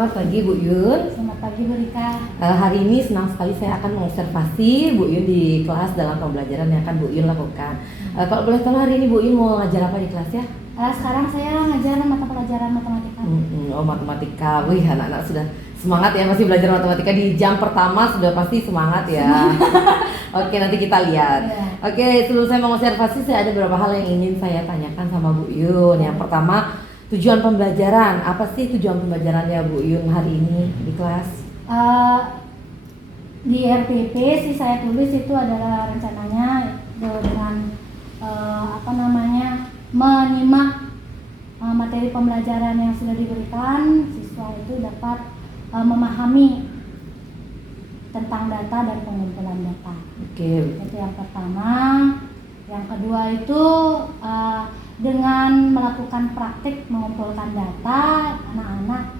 Selamat pagi Bu Yun. Selamat pagi Bu Rika. Hari ini senang sekali saya akan mengobservasi Bu Yun di kelas dalam pembelajaran yang akan Bu Yun lakukan. Kalau boleh tahu hari ini Bu Yun mau ngajar apa di kelas ya? Sekarang saya ngajar mata pelajaran matematika. Matematika. Wih, anak-anak sudah semangat ya, masih belajar matematika di jam pertama sudah pasti semangat ya. Oke, nanti kita lihat. Oke, sebelum saya mengobservasi, saya ada beberapa hal yang ingin saya tanyakan sama Bu Yun. Yang pertama, tujuan pembelajaran. Apa sih tujuan pembelajarannya Bu Yun hari ini di kelas? Di RPP sih saya tulis itu adalah rencananya dengan menyimak materi pembelajaran yang sudah diberikan, siswa itu dapat memahami tentang data dan pengumpulan data. Oke. Itu yang pertama. Yang kedua itu dengan melakukan praktik mengumpulkan data, anak-anak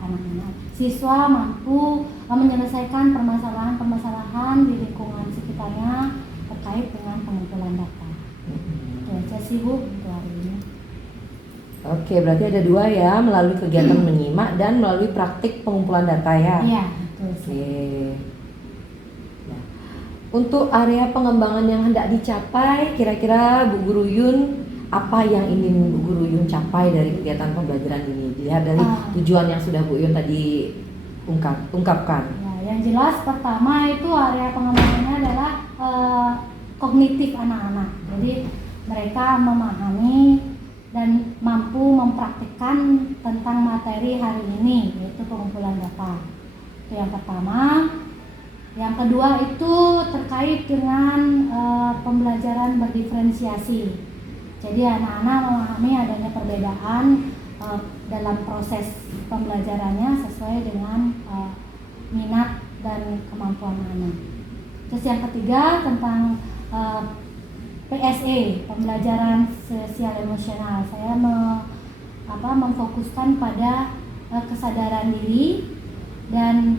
siswa mampu menyelesaikan permasalahan-permasalahan di lingkungan sekitarnya terkait dengan pengumpulan data. Itu aja sih Bu untuk hari ini. Oke, berarti ada dua ya, melalui kegiatan menyimak dan melalui praktik pengumpulan data ya. Iya, betul. Oke. Nah, untuk area pengembangan yang hendak dicapai, kira-kira Bu Guru Yun apa yang ingin Bu Guru Yun capai dari kegiatan pembelajaran ini? Dilihat dari tujuan yang sudah Bu Yun tadi ungkapkan. Ya, yang jelas pertama itu area pengembangannya adalah kognitif anak-anak. Jadi mereka memahami dan mampu mempraktikkan tentang materi hari ini, yaitu pengumpulan data. Itu yang pertama. Yang kedua itu terkait dengan pembelajaran berdiferensiasi. Jadi anak-anak memahami adanya perbedaan dalam proses pembelajarannya sesuai dengan minat dan kemampuan anak. Terus yang ketiga tentang PSE, pembelajaran sosial emosional. Saya memfokuskan pada kesadaran diri dan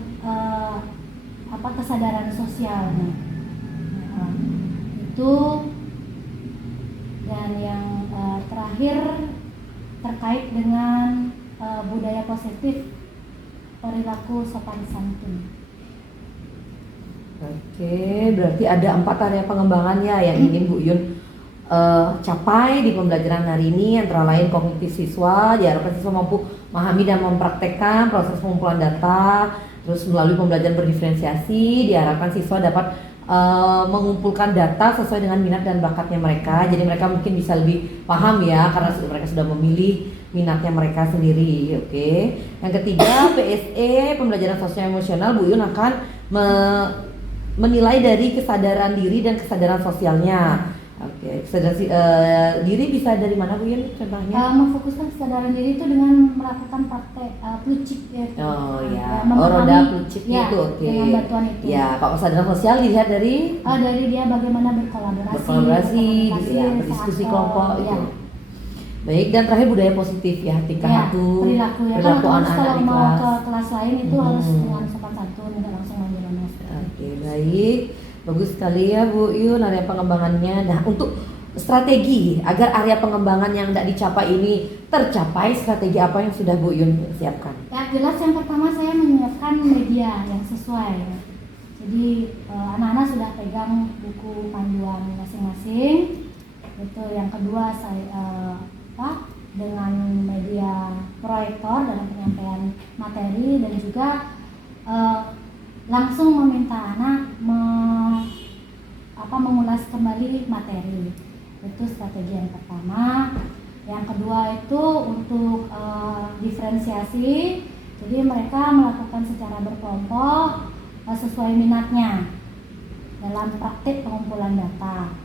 kesadaran sosial. Itu. Dan yang terakhir terkait dengan budaya positif, perilaku sopan santun. Oke, berarti ada 4 area pengembangannya yang ingin Bu Yun capai di pembelajaran hari ini, antara lain kognitif siswa, diharapkan siswa mampu memahami dan mempraktekkan proses pengumpulan data, terus melalui pembelajaran berdiferensiasi, diharapkan siswa dapat mengumpulkan data sesuai dengan minat dan bakatnya mereka. Jadi mereka mungkin bisa lebih paham ya, karena mereka sudah memilih minatnya mereka sendiri. Oke. Yang ketiga, PSE, pembelajaran sosial emosional. Bu Yun akan menilai dari kesadaran diri dan kesadaran sosialnya. Oke, kesadaran diri bisa dari mana Bu Yun contohnya? Memfokuskan kesadaran diri itu dengan melakukan praktek plucik ya. Oh ya, roda plucik ya, itu oke. Dengan bantuan itu. Ya, kalau kesadaran sosial dilihat dari dia bagaimana berkolaborasi, ya, berdiskusi kelompok itu. Baik, dan terakhir budaya positif ya, tingkah laku, perilaku anak-anak kalau di mau kelas. ke kelas lain itu harus dengan sopan santun, tidak langsung manggil nama. Oke, baik. Bagus sekali ya Bu Yun area pengembangannya. Nah, untuk strategi agar area pengembangan yang tidak dicapai ini tercapai, strategi apa yang sudah Bu Yun siapkan? Ya, jelas yang pertama saya menyiapkan media yang sesuai. Jadi anak-anak sudah pegang buku panduan masing-masing. Itu yang kedua saya dengan media proyektor dalam penyampaian materi, dan juga langsung meminta anak mengulas kembali materi. Itu strategi yang pertama. Yang kedua itu untuk diferensiasi. Jadi mereka melakukan secara berkelompok sesuai minatnya dalam praktik pengumpulan data.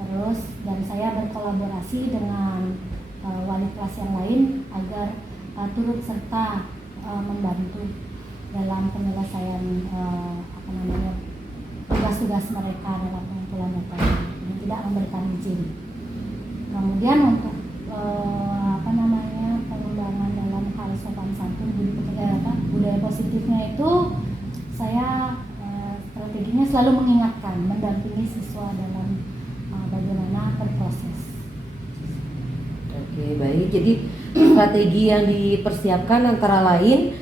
Terus dan saya berkolaborasi dengan wali kelas yang lain agar turut serta membantu dalam penyelesaian tugas-tugas mereka dalam pengumpulan data dan tidak memberikan izin. Kemudian untuk pengembangan dalam hal sopan santun budaya positifnya itu saya strateginya selalu mengingatkan, mendampingi siswa dalam bagaimana berproses. Oke, baik. Jadi strategi yang dipersiapkan antara lain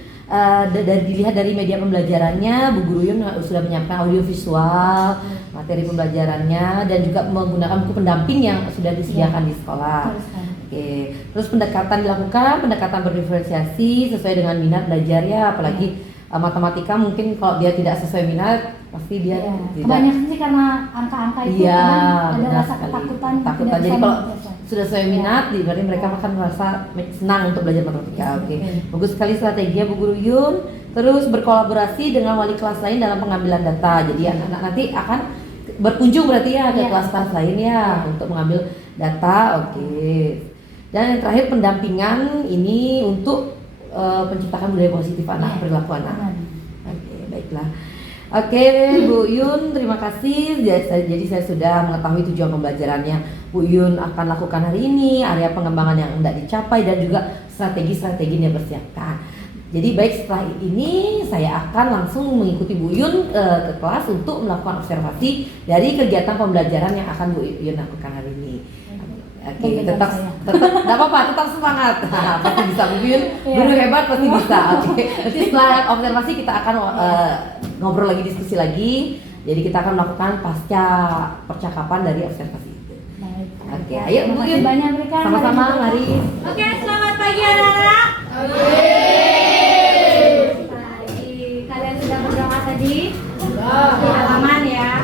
dari dilihat dari media pembelajarannya, Bu Guru Yun sudah menyiapkan audio visual, materi pembelajarannya, dan juga menggunakan buku pendamping yang sudah disediakan di sekolah. Oke, terus pendekatan dilakukan, pendekatan berdiferensiasi sesuai dengan minat belajar ya, apalagi matematika mungkin kalau dia tidak sesuai minat pasti dia tidak. Kebanyakan sih karena angka-angka itu ada rasa ketakutan. Jadi kalau sudah sesuai minat, berarti mereka akan merasa senang untuk belajar matematika. Oke. Bagus sekali strateginya Bu Guru Yun. Terus berkolaborasi dengan wali kelas lain dalam pengambilan data. Jadi anak-anak nanti akan berkunjung berarti ya ke kelas-kelas lain ya untuk mengambil data. Oke. Dan yang terakhir pendampingan ini untuk penciptakan budaya positif anak, perilaku anak. Oke, baiklah. Oke, Bu Yun, terima kasih. Jadi saya sudah mengetahui tujuan pembelajarannya Bu Yun akan lakukan hari ini, area pengembangan yang hendak dicapai, dan juga strategi-strategi yang dipersiapkan. Jadi baik, setelah ini saya akan langsung mengikuti Bu Yun ke kelas untuk melakukan observasi dari kegiatan pembelajaran yang akan Bu Yun lakukan hari ini. Oke, tetap enggak apa-apa, tetap semangat. Pasti bisa, Bu Yun. Guru hebat pasti bisa. Oke. Nanti setelah observasi kita akan ngobrol lagi, diskusi lagi. Jadi kita akan melakukan pasca percakapan dari observasi itu. Baik. Oke, ayo Bu Yun. Sama-sama, mari. Oke, selamat pagi anak-anak. Pagi. Kalian sudah berdoa tadi? Di halaman ya.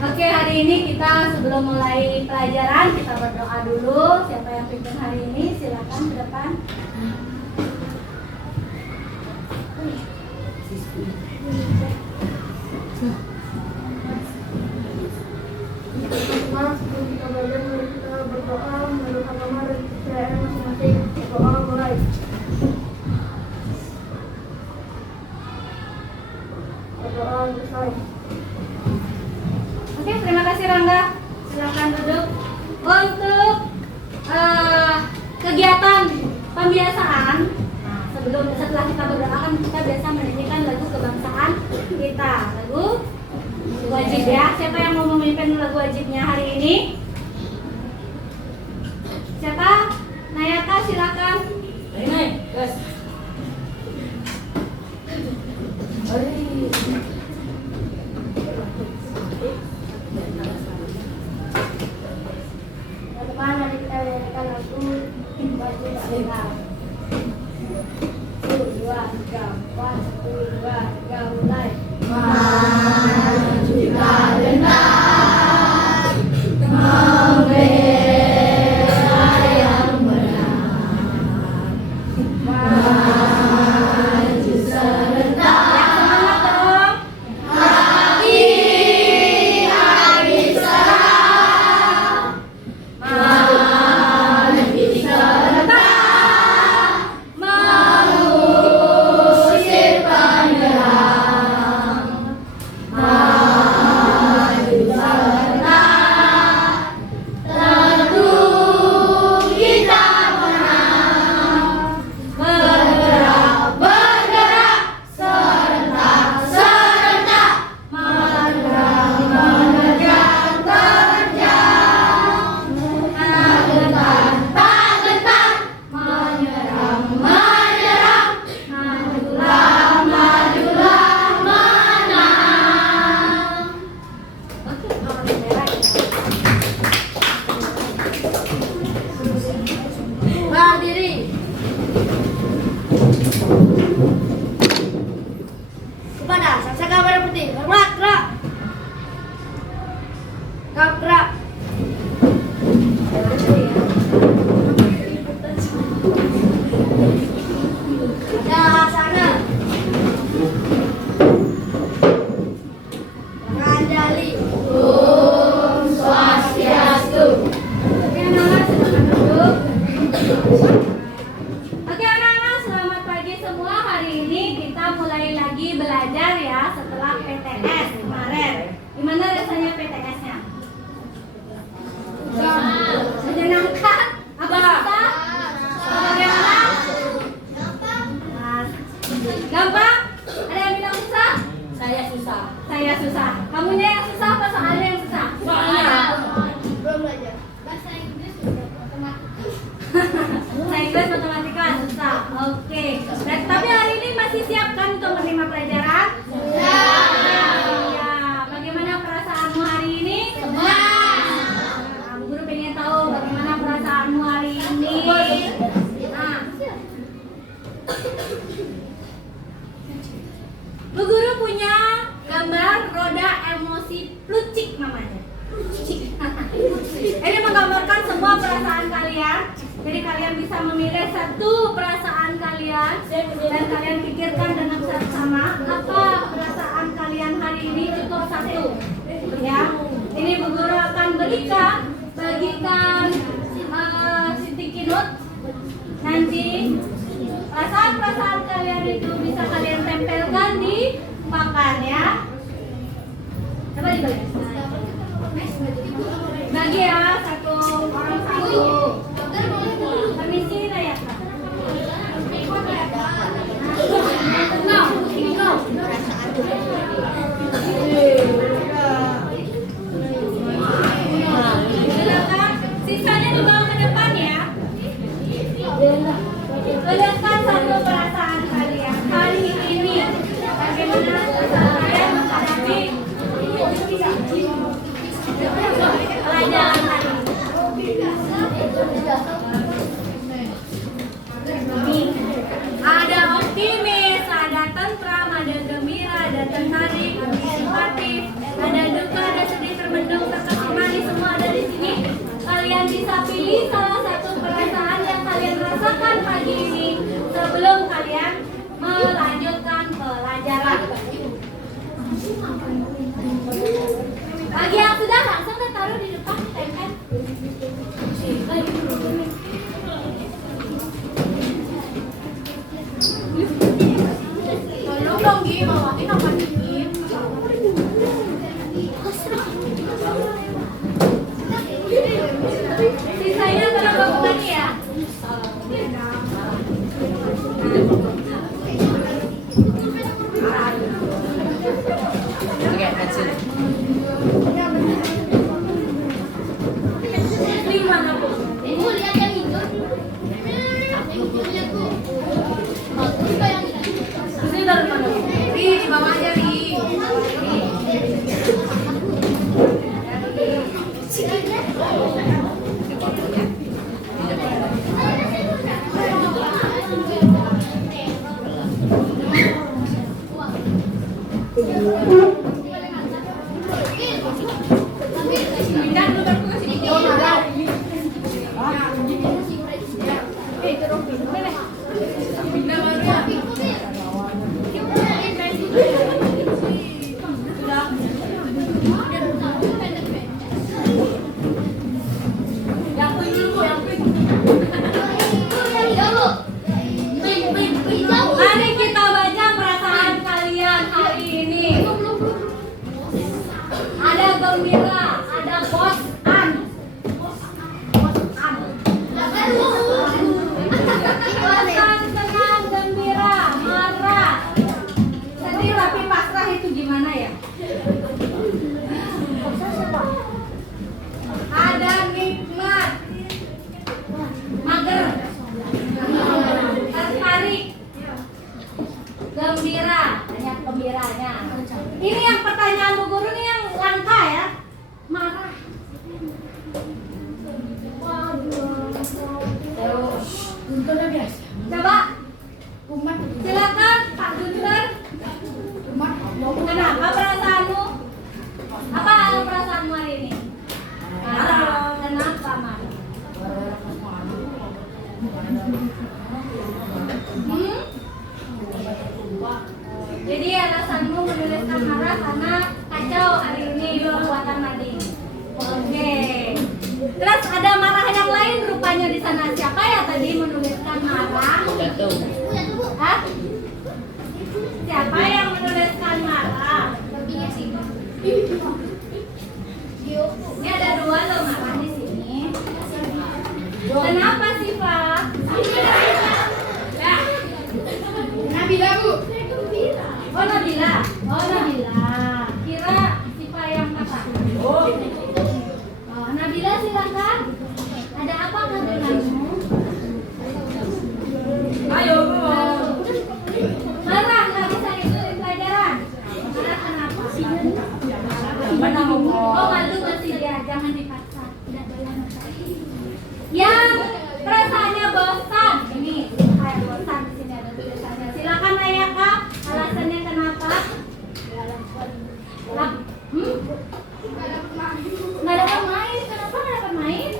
Oke, hari ini kita sebelum mulai pelajaran kita berdoa dulu. Siapa yang pimpin hari ini? Silakan ke depan. Sebelum kita belajar, mari kita berdoa menurut agama dan kepercayaan masing-masing. Berdoa mulai. Berdoa selesai. Oke, terima kasih Rangga. Silakan duduk. Untuk kegiatan pembiasaan, setelah kita berdoa kan kita biasa menyanyikan lagu kebangsaan kita. Lagu wajib ya. Siapa yang mau memimpin lagu wajibnya hari ini? Siapa? Nayaka, silakan. Ini, guys. Teman-teman, mari kita nyanyikan lagu wajib kita. 1, 2, 3, 4, 1, 2, 3, mulai. Maju dengan membela yang benar. Maju serentak. Hari serah. Maju serentak. satu perasaan kalian dan kalian pikirkan dengan sama apa perasaan kalian hari ini. Cukup satu ya. Ini Bu Guru akan bagikan sticky note. Nanti perasaan-perasaan kalian itu bisa kalian tempelkan di papan ya. Coba dibagi. Bagi ya, satu orang satu. Permisi Raya. Silakan, sisanya dibawa ke depan ya. Tuliskan satu perasaan kalian hari ini. Bagaimana perasaan kalian menghadapi pelajaran hari ini. Ada optimis, ada tentram, ada gembira, ada tertarik, ada simpatik, ada duka, ada sedih, terbendung, terkesima, manis, semua ada di sini. Kalian bisa pilih salah satu perasaan yang kalian rasakan pagi ini sebelum kalian melanjutkan pelajaran. Bagi yang sudah langsung taruh di depan tempel. Tolong dong Gi, bawain apa nih? Sisanya tolong bawa ya. Mana Bu? Ibu lihat yang itu. Lihat Bu. Bagus kok yang ini. Ini dari mana Bu? Ri, di bawah aja Ri. Yang pink dulu Bu, yang pink. Mari kita baca perasaan kalian hari ini. Ada gembira, ada bosan. Bosan, senang, gembira, marah, sedih tapi pasrah itu gimana ya? Ada nikmat, mager, tertarik, gembira, banyak gembiranya. Ini yang pertanyaan Bu Guru nih yang langka ya. Marah. Coba silakan Pak Guntur. Kenapa perasaanmu? Apa perasaanmu hari ini? Marah. Kenapa marah? Jadi alasanmu menuliskan marah karena kacau hari ini pembuatan Madi. Oke. Terus ada marah yang lain rupanya di sana. Siapa ya tadi menuliskan marah? Hah? Siapa yang menuliskan marah? Ini ada dua loh marah di sini. Kenapa sih Pak? Ya. Nabila Bu. Oh Nabila. Oh Nabila. Kira Siva yang kata. Oh, Nabila silakan. Ada apa denganmu? Ayo Bu. Marah nggak bisa ikutin pelajaran. Marah kenapa? Mana mau? Oh malu masih dia. Jangan dipaksa. Tidak boleh maksa. Yang perasaannya bosan. Ini kayak bosan di sini ada tulisannya. Silakan Ayah Kak. Alasannya kenapa? Nggak ada pemain. Kenapa nggak ada pemain?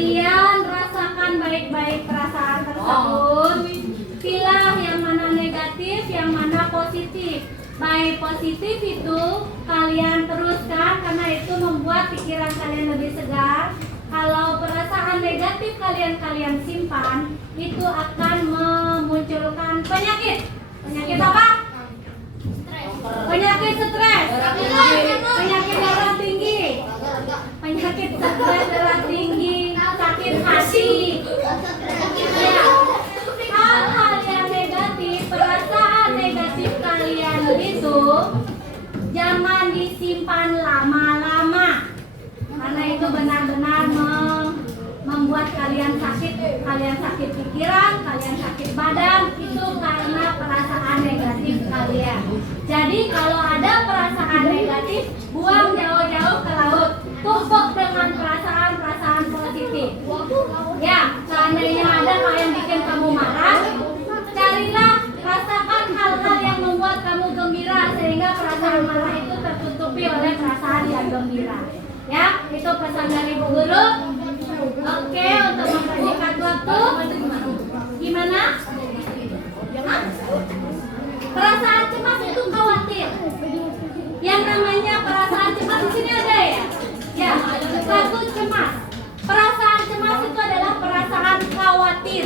Kalian rasakan baik-baik perasaan tersebut. Pilih yang mana negatif, yang mana positif. Baik positif itu kalian teruskan karena itu membuat pikiran kalian lebih segar. Kalau perasaan negatif kalian simpan, itu akan memunculkan penyakit. Penyakit apa? Penyakit stres. Penyakit darah tinggi. Penyakit stres darah tinggi, sakit hati. Ya. Hal-hal yang negatif, perasaan negatif kalian itu jangan disimpan lama-lama, karena itu benar-benar membuat kalian sakit pikiran, kalian sakit badan, itu karena perasaan negatif kalian. Jadi kalau ada perasaan negatif, buang jauh-jauh ke laut, tumpuk dengan perasaan-perasaan positif. Ya, seandainya ada hal yang bikin kamu marah, carilah, rasakan hal-hal yang membuat kamu gembira, sehingga perasaan marah itu tertutupi oleh perasaan yang gembira. Ya, itu pesan dari Bu Guru. Oke, untuk mempersingkat waktu, gimana? Perasaan cemas itu khawatir. Yang namanya perasaan cemas di sini ada ya? Ya, takut cemas. Perasaan cemas itu adalah perasaan khawatir.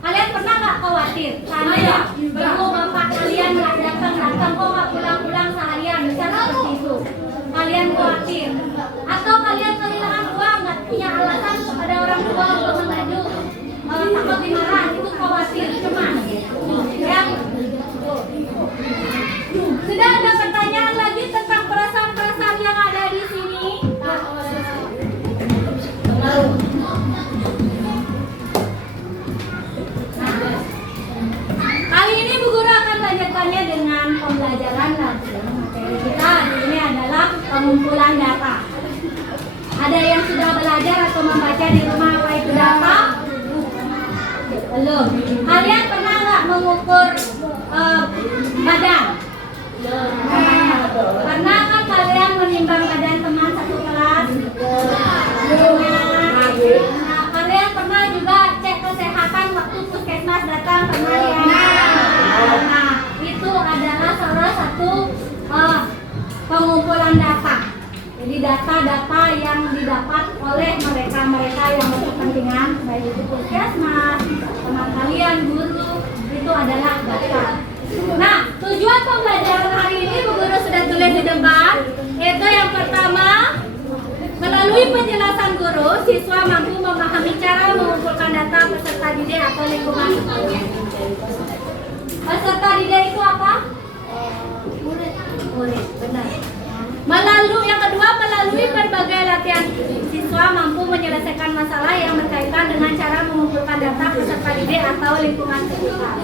Kalian pernah nggak khawatir? Karena ibu bapak kalian nggak datang, kok nggak pulang-pulang seharian, misalnya seperti itu. Kalian khawatir. Atau kalian kehilangan uang, nggak punya alasan kepada orang tua untuk mengadu, takut dimarahin, itu khawatir, cemas. Ya. Sudah ada pertanyaan lagi tentang perasaan-perasaan yang ada di sini? Kali ini Bu Guru akan lanjutkannya dengan pembelajaran lagi. Materi kita hari ini adalah pengumpulan data. Ada yang sudah belajar atau membaca di rumah apa itu data? Belum. Kalian pernah nggak mengukur badan? Pernah kan kalian menimbang badan teman satu kelas? Nah, kalian pernah juga cek kesehatan waktu puskesmas datang, pernah ya? Nah, itu adalah salah satu pengumpulan data. Jadi data-data yang didapat oleh mereka yang berkepentingan, baik itu puskesmas, teman kalian, guru, itu adalah data. Nah, tujuan pembelajaran hari ini Bu Guru sudah tulis di depan, yaitu yang pertama, melalui penjelasan guru, siswa mampu memahami cara mengumpulkan data peserta didik atau lingkungan sekolah. Peserta didik itu apa? Murid, benar. Yang kedua, melalui berbagai latihan, siswa mampu menyelesaikan masalah yang berkaitan dengan cara mengumpulkan data peserta didik atau lingkungan sekitar.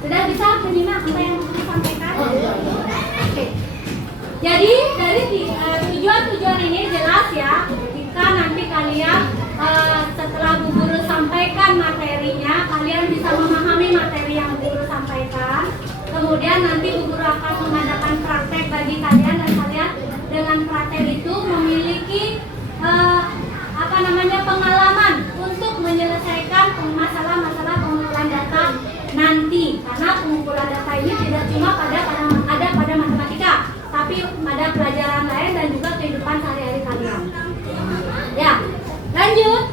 Sudah bisa menyimak apa yang disampaikan? Oke. Jadi dari tujuan-tujuan ini jelas ya. Jika nanti kalian setelah Bu Guru sampaikan materinya, kalian bisa memahami materi yang Bu Guru sampaikan. Kemudian nanti Bu Guru akan mengadakan praktek bagi kalian, dan kalian dengan praktek itu memiliki pengalaman untuk menyelesaikan masalah-masalah pengumpulan data nanti. Karena pengumpulan data ini tidak cuma ada pada matematika, tapi pada pelajaran lain dan juga kehidupan sehari-hari kalian. Ya, lanjut.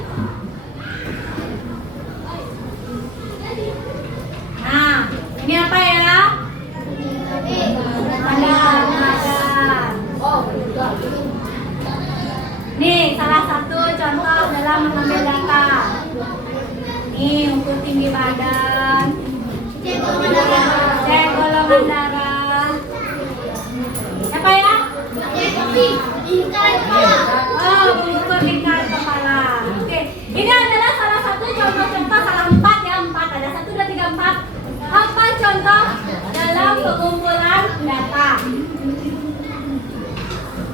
Nah, ini apa ya? Nih, salah satu contoh dalam mengambil data. Nih, ukur tinggi badan, cek golongan darah. Apa ya? Lingkaran kepala. Oh, mengukur lingkaran kepala. Oke, ini adalah salah satu contoh-contoh, salah 4 ya, 4. Ada 1, 2, 3, 4. Apa contoh dalam pengumpulan data?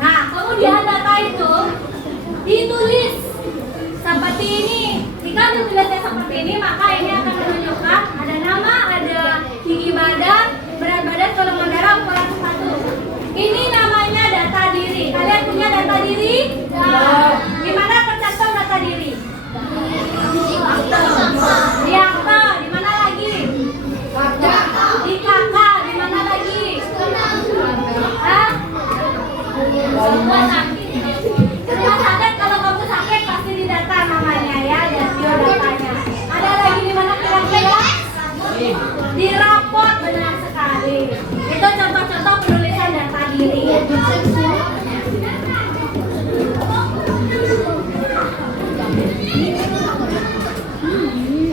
Nah, kemudian data itu ditulis seperti ini. Jika ditulisnya seperti ini, maka ini akan menunjukkan ada nama, ada tinggi badan, berat badan, golongan darah, ukuran sepatu. Ini namanya Rumah sakit kalau kamu sakit pasti didata namanya ya, dan datanya. Ada lagi di mana kira-kira? Di raport, benar sekali. Itu contoh-contoh penulisan data diri.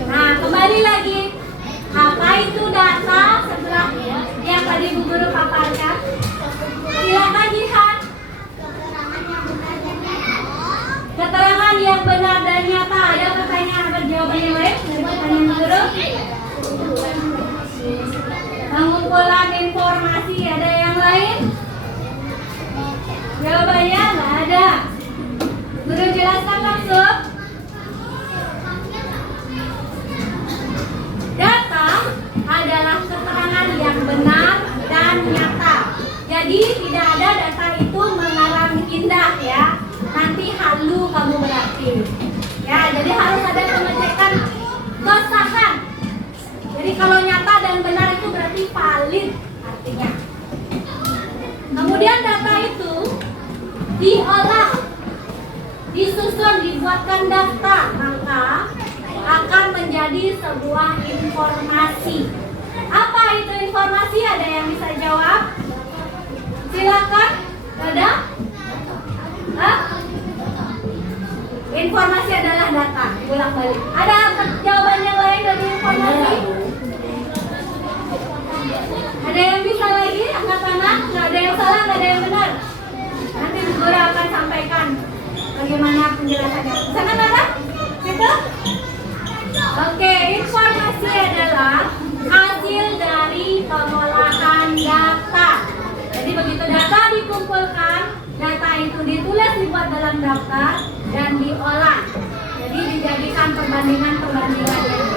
Nah, kembali lagi. Apa itu data setelah yang tadi Bu Guru paparkan? Silakan lihat. Keterangan yang benar dan nyata. Ada pertanyaan atau jawaban yang lain dari pertanyaan Bu Guru? Pengumpulan informasi, ada yang lain? Jawabannya nggak ada. Guru jelaskan langsung. Data adalah keterangan yang benar dan nyata. Jadi tidak ada data itu mengarang indah ya. Nanti halu kamu berarti. Ya, jadi harus ada pengecekan kesahan. Jadi kalau nyata dan benar itu berarti valid artinya. Kemudian data itu diolah, disusun, dibuatkan daftar, maka akan menjadi sebuah informasi. Apa itu informasi? Ada yang bisa jawab? Silakan. Ada? Hah? Informasi adalah data. Ulang balik. Ada jawaban yang lain dari informasi? Ada yang bisa lagi? Angkat tangan. Nggak ada yang salah, nggak ada yang benar. Nanti Bu Guru akan sampaikan bagaimana penjelasannya. Misalkan ada? Situ? Oke, informasi adalah hasil dari pengolahan data. Jadi begitu data dikumpulkan, data itu ditulis, dibuat dalam daftar dan diolah. Jadi dijadikan perbandingan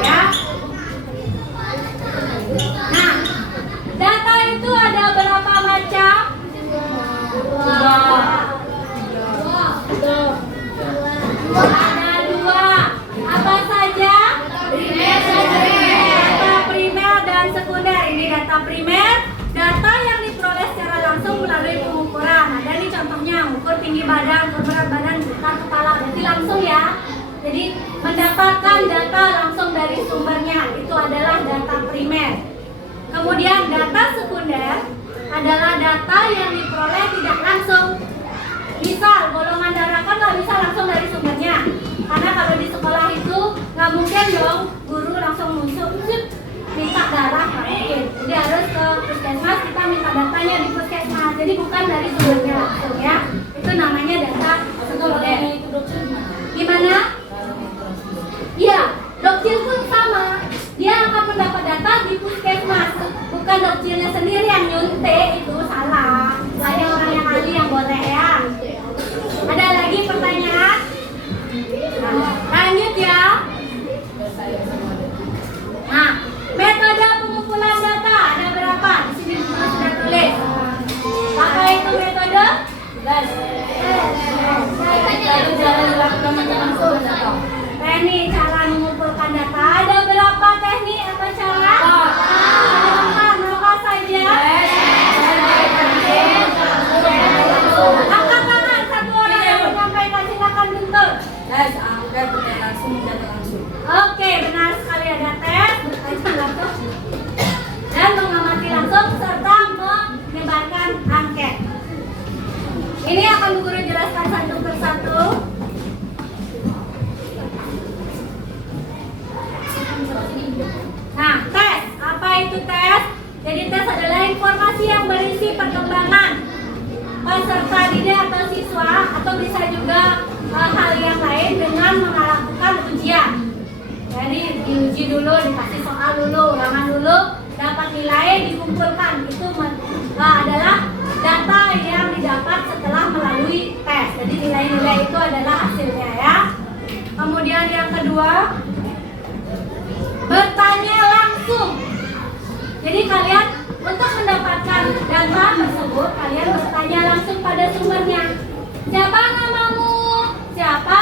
ya. Nah, data itu ada berapa macam? Ada dua. Apa saja? Data primer dan sekunder. Ini data primer, data yang diperoleh secara langsung melalui pengukuran. Ada nih contohnya, ukur tinggi badan, ukur berat badan, ukur kepala, berarti langsung ya. Jadi mendapatkan data langsung dari sumbernya, itu adalah data primer. Kemudian data sekunder adalah data yang diperoleh tidak langsung. Misal golongan darah kan nggak bisa langsung dari sumbernya, karena kalau di sekolah itu nggak mungkin dong guru langsung minta darah, nggak mungkin. Jadi harus ke puskesmas, kita minta datanya di puskesmas. Jadi bukan dari sumbernya langsung ya. Itu namanya data sekunder. Gimana? Iya, dokter pun sama. Dia akan mendapat data di puskesmas, bukan dokternya sendiri yang nyuntik, itu salah. Ada orang yang ahli yang boleh ya. Ada lagi pertanyaan? Nah, lanjut ya. Nah, metode pengumpulan data ada berapa? Di sini sudah tulis. Apa itu metode? Teknik cara mengumpulkan data. Ada berapa teknik atau cara? Apa saja? Angkat tangan satu orang yang menyampaikan, silakan bentuk. Oke, benar sekali, ada tes, bertanya langsung dan mengamati langsung serta menyebarkan angket. Ini akan Bu Guru jelaskan satu persatu. Nah, tes. Apa itu tes? Jadi tes adalah informasi yang berisi perkembangan peserta didik atau siswa, atau bisa juga hal yang lain dengan melakukan ujian. Jadi diuji dulu, dikasih soal dulu, ulangan dulu, dapat nilai, dikumpulkan. Itu adalah data yang didapat setelah melalui tes. Jadi nilai-nilai itu adalah hasilnya ya. Kemudian yang kedua, bertanya langsung. Jadi kalian untuk mendapatkan data tersebut, kalian bertanya langsung pada sumbernya. Siapa namamu? Siapa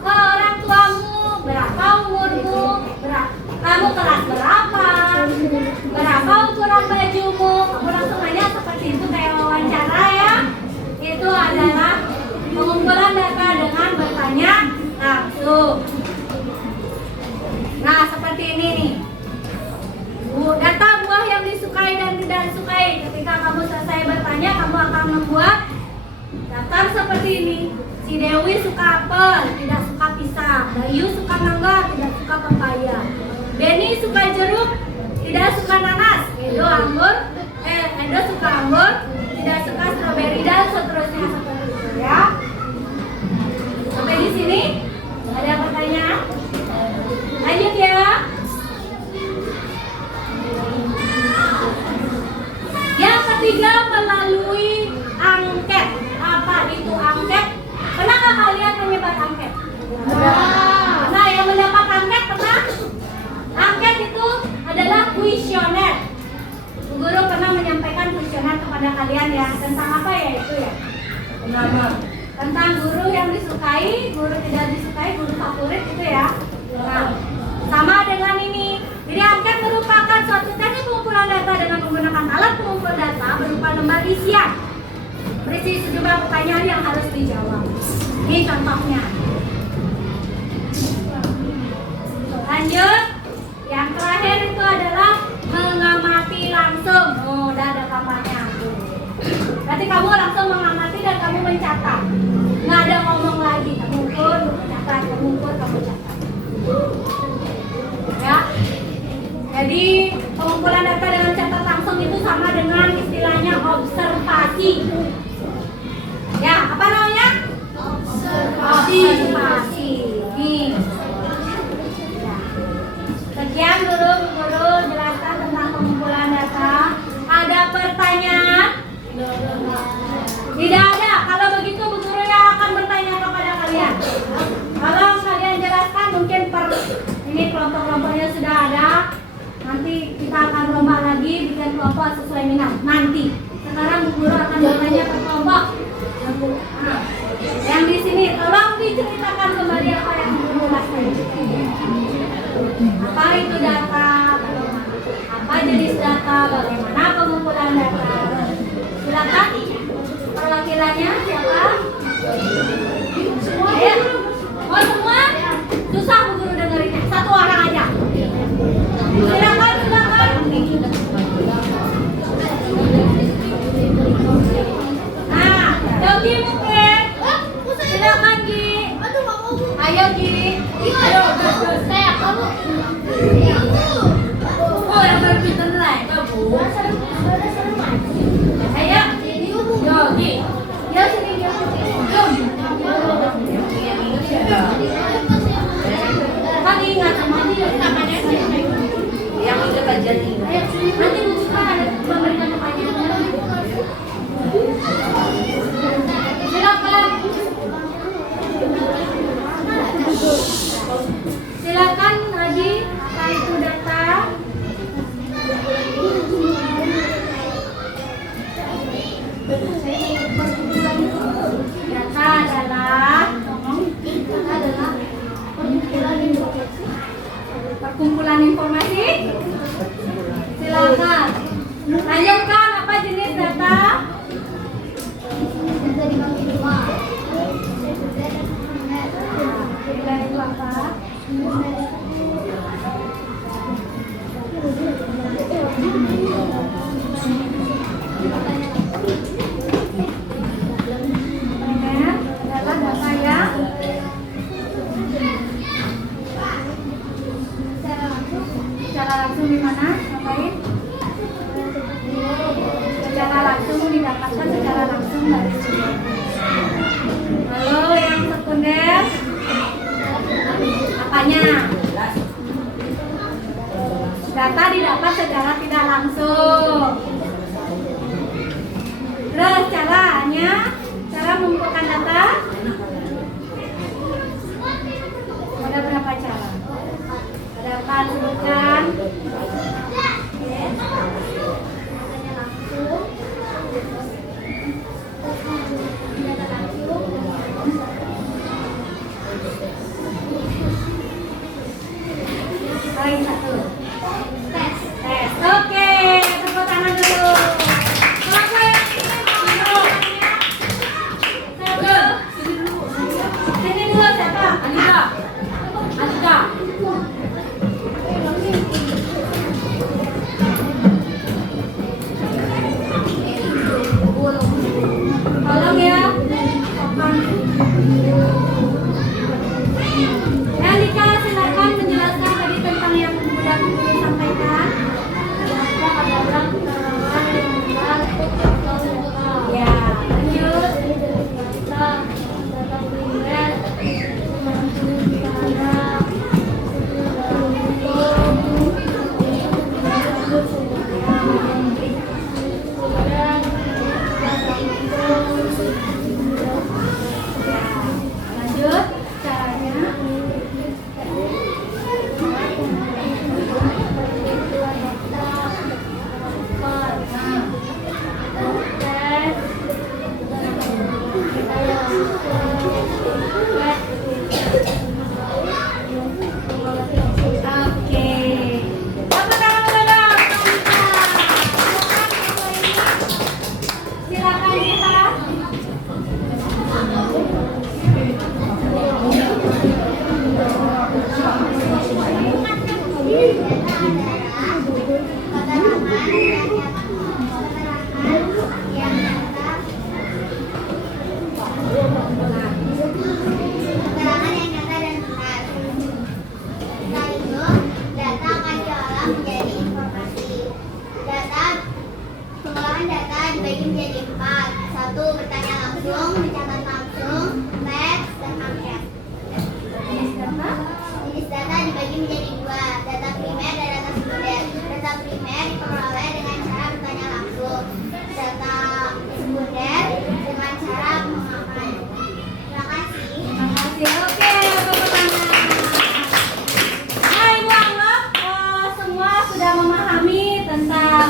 orang tuamu? Berapa umurmu? Kamu kelas berapa? Berapa ukuran bajumu? Kamu langsung nanya seperti itu, kayak wawancara ya. Itu adalah seperti ini. Si Dewi suka apel, tidak suka pisang. Bayu suka mangga, tidak suka pepaya. Benny suka jeruk, tidak suka nanas. Edo suka anggur, tidak suka stroberi dan seterusnya seperti itu ya. Sampai di sini ada pertanyaan? Lanjut ya. Yang ketiga melalui angket. Apa itu angket? Pernah nggak kalian menyebar angket? Nah, yang mendapat angket pernah? Angket itu adalah kuesioner. Guru pernah menyampaikan kuesioner kepada kalian ya. Tentang apa ya itu ya? Tentang guru yang disukai, guru tidak disukai, guru favorit itu ya. Nah, sama dengan ini. Jadi angket merupakan suatu teknik pengumpulan data dengan menggunakan alat pengumpul data berupa lembar isian. Berisi sejumlah pertanyaan yang harus dijawab. Ini contohnya. Lanjut. Yang terakhir itu adalah mengamati langsung. Oh, udah ada gambarnya. Berarti kamu langsung mengamati dan kamu mencatat. Nggak ada ngomong lagi. Kamu ukur, catat, kamu ukur, kamu catat. Ya. Jadi pengumpulan data dengan catat langsung itu sama dengan istilahnya observasi. Ya, apa namanya? Observasi. Nih. Ya. Sekian guru jelaskan tentang pengumpulan data. Ada pertanyaan? Tidak ada. Kalau begitu Bu Guru yang akan bertanya kepada kalian. Kalau kalian jelaskan mungkin ini kelompok-kelompoknya sudah ada. Nanti kita akan lomba lagi bikin kelompok sesuai minat. Nanti. Sekarang Bu Guru akan bertanya ke kelompok. Nah, yang di sini tolong diceritakan kembali apa yang Bu Guru lakukan. Apa itu data? Apa jenis data? Bagaimana pengumpulan data? Silakan. Perwakilannya siapa? Ayo. Mau semua? Susah Bu Guru dengerinnya. Satu orang aja. Silakan. Nah, Yogi mungkin. Silakan Gi. Ayo Gi. Ayo. Saya kamu. Oh, yang berpintar lain, Bu. Ayo. Yogi. Ya sini dia. Kan ingat sama dia namanya. Yang ingat aja nih. Nanti buka memberikan pertanyaan. Silakan. Silakan Haji, apa itu data? Data adalah perkumpulan informasi. Silakan. Lanjutkan, apa jenis data? Data itu apa? Adalah data yang secara langsung di mana? Ngapain? Secara langsung didapatkan secara langsung dari sumber. Lalu yang sekunder apanya? Data didapat secara tidak langsung. Terus caranya, cara mengumpulkan data ada berapa cara? Ada apa sebutkan? Tanya langsung. dibagi menjadi 4. 1. Bertanya langsung, mencatat langsung, teks, dan angket. Jenis data dibagi menjadi 2. Data primer dan data sekunder. Data primer diperoleh dengan cara bertanya langsung. Data sekunder dengan cara mengaman. Terima kasih. Terima kasih. Oke, tepuk tangan. Nah, Ibu anggap semua sudah memahami tentang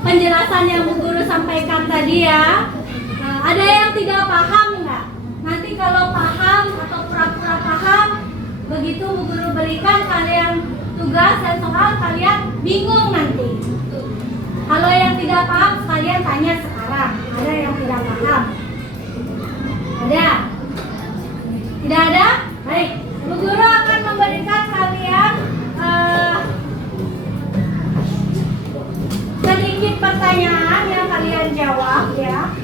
penjelasan yang Bu Guru sampaikan tadi ya. Ada yang tidak paham nggak? Nanti kalau paham atau pura-pura paham, begitu Bu Guru berikan kalian tugas dan soal, kalian bingung nanti. Kalau yang tidak paham, kalian tanya sekarang. Ada yang tidak paham? Ada? Tidak ada? Baik, Bu Guru akan memberikan kalian sedikit pertanyaan yang kalian jawab ya.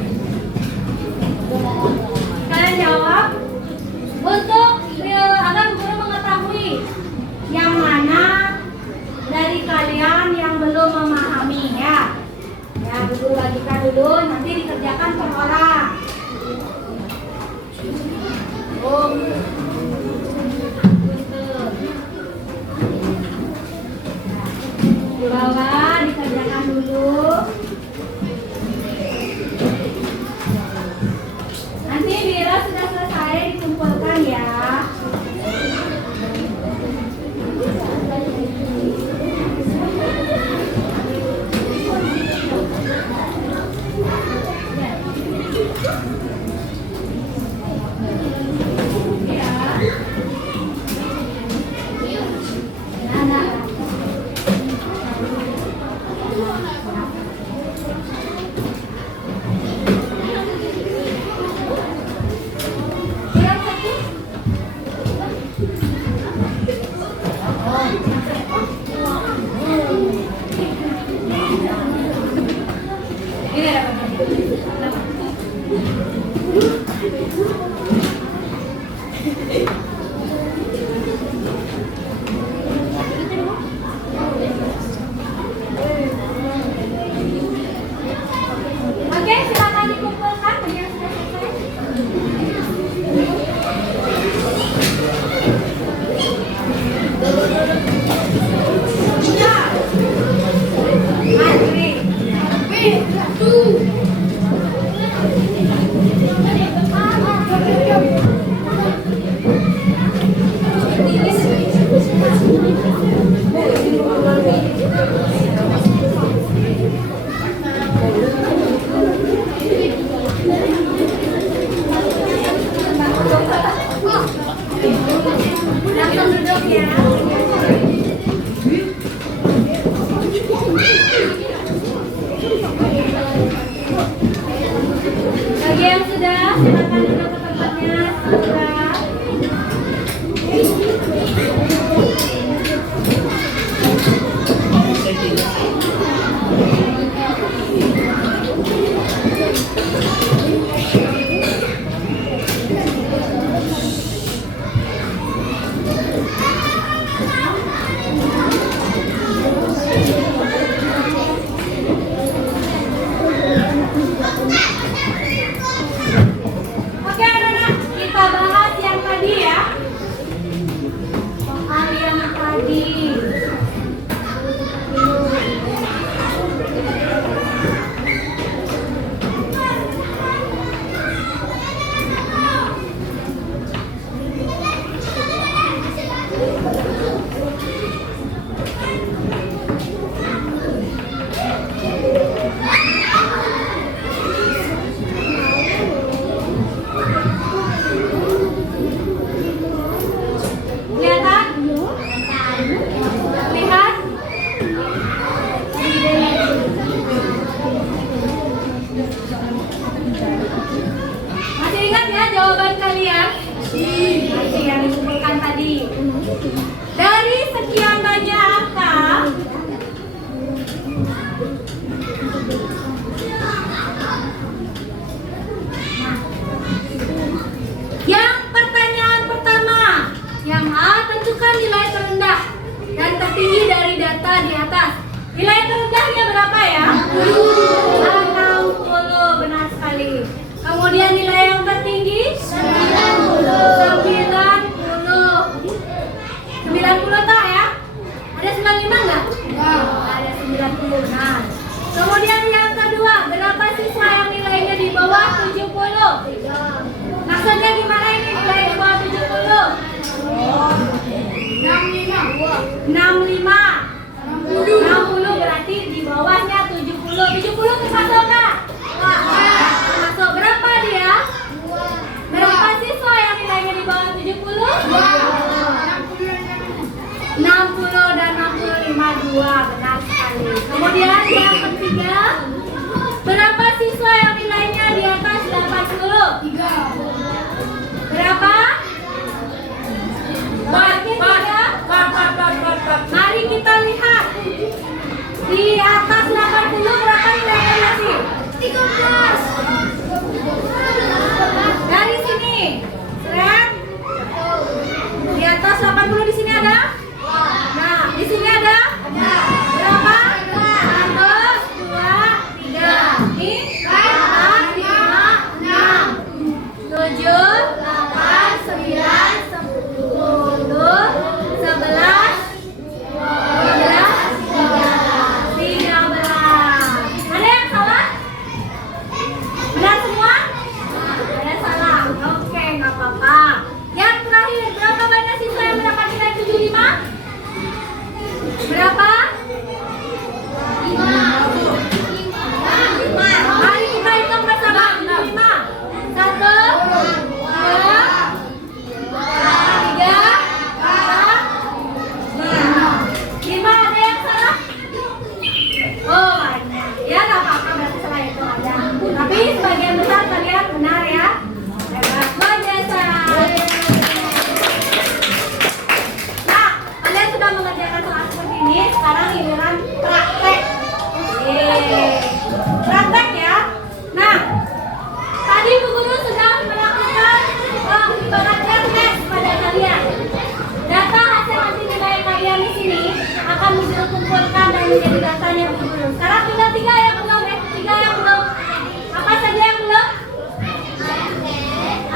Kalian jawab untuk agar Bu Guru mengetahui yang mana dari kalian yang belum memahami ya. Ya, Bu Guru bagikan dulu, nanti dikerjakan per orang. Di bawah dikerjakan dulu. Nanti bila sudah selesai dikumpulkan ya. 60, benar sekali. Kemudian nilai yang tertinggi 90 tak ya? Ada 95 enggak? Ada 90. Nah, kemudian yang kedua, berapa siswa yang nilainya di bawah 70? Maksudnya gimana ini nilai di bawah 70? 65. 60 berarti di bawahnya 70. 70 termasuk enggak? Termasuk. Berapa dia? Berapa siswa yang nilainya di bawah 70? 60 dan 65, 2, benar sekali. Kemudian yang ketiga, berapa siswa yang nilainya di atas 80? 3. Berapa? Bagi 3. Mari kita lihat. Di atas 80 berapa nilainya sih? 13. Dari sini. Seret. Di atas 80 di sini ada? Nah, di sini ada? Berapa? 1, 2, 3. Ini 4, 5, 6, 7, 8, 9, 10, 11, 13. Ada yang salah? Benar semua? Ada salah. Oke, nggak apa-apa. Yang terakhir, berapa banyak siswa yang mendapat nilai 75? Berapa? 5. Mari kita hitung bersama. 75. 1, 2, 3, 4, 5. Ada yang salah? Oh, banyak. Ya nggak apa-apa, berarti salah itu aja. Tapi sebagian besar kalian benar ya. Hebat, luar biasa. Nah, kalian sudah mengerjakan soal seperti ini. Sekarang giliran praktek. Praktek ya. Nah, tadi Bu Guru sudah melakukan ibaratnya tes pada kalian. Data hasil nilai kalian di sini akan Bu Guru kumpulkan dan menjadi datanya Bu Guru. Sekarang tinggal 3 yang belum, 3 yang belum. Apa saja yang belum?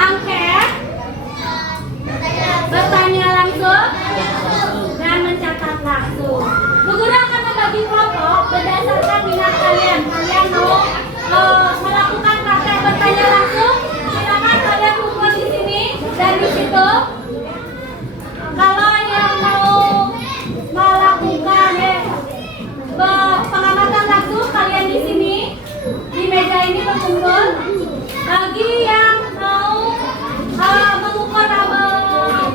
Angket, bertanya langsung, dan mencatat langsung. Bu Guru akan membagi kelompok berdasarkan minat kalian. Kalian mau melakukan praktek bertanya langsung? Silakan kalian kumpul di sini dan di situ. Kalau yang mau melakukan pengamatan langsung, kalian di sini di meja ini berkumpul. Bagi yang mau mengukur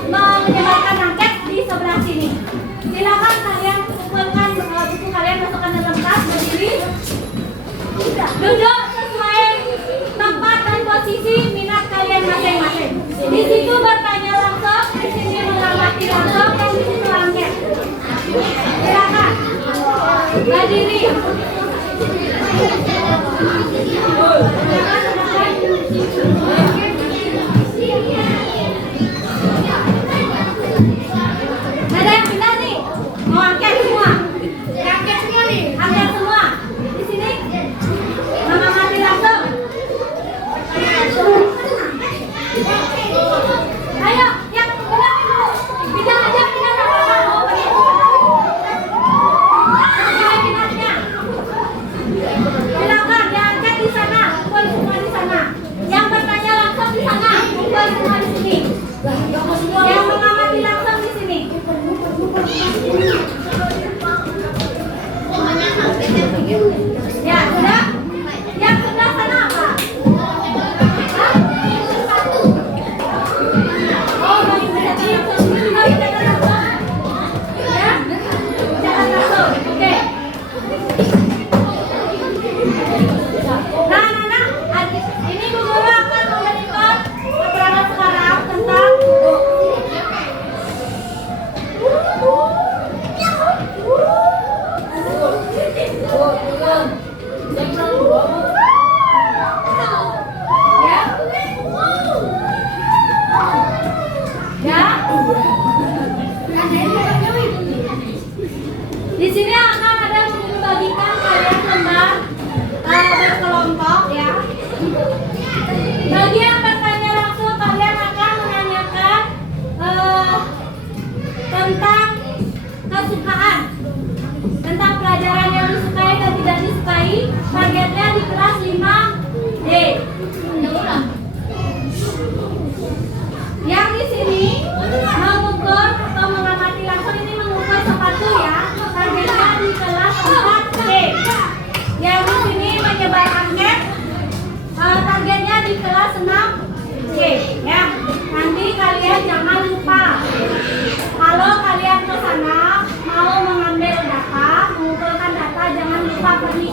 menyebarkan angket di sebelah sini, silakan kalian kumpulkan buku kalian, masukkan dalam tas, berdiri, duduk sesuai tempat dan posisi minat kalian masing-masing. Di situ bertanya langsung, di sini mengamati langsung, dan di situ angket. Silakan berdiri. Ada yang pindah nih? Mau angket semua? Angket semua nih? Angket semua? Di sini? Mengamati langsung? Ayo, yang benar dulu. Pindah aja, pindah apa-apa. Mau pergi. Sesuai minatnya. Silakan diangkat di sana, kumpul semua di sana. Yang bertanya langsung di sana, kumpul semua di sini. Yang mengamati langsung di sini. Ya, sudah? Yang sebelah sana apa? Oh, baik, berarti yang sebelah juga kita langsung. Ya? Jangan langsung. Oke. Nah, ini Bu Guru akan memberikan keterangan sekarang tentang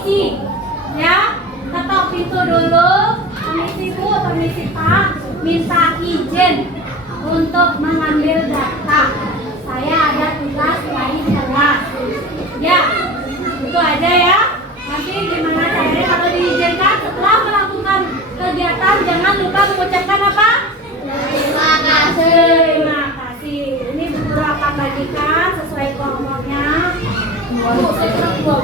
permisi. Ya, ketok pintu dulu. Permisi Bu, permisi Pak. Minta izin untuk mengambil data. Saya ada tugas lain kelas. Ya, itu aja ya. Nanti gimana caranya kalau diizinkan setelah melakukan kegiatan jangan lupa mengucapkan apa? Terima kasih. Terima kasih. Ini guru akan bagikan sesuai kelompoknya. Bu, saya kurang dua.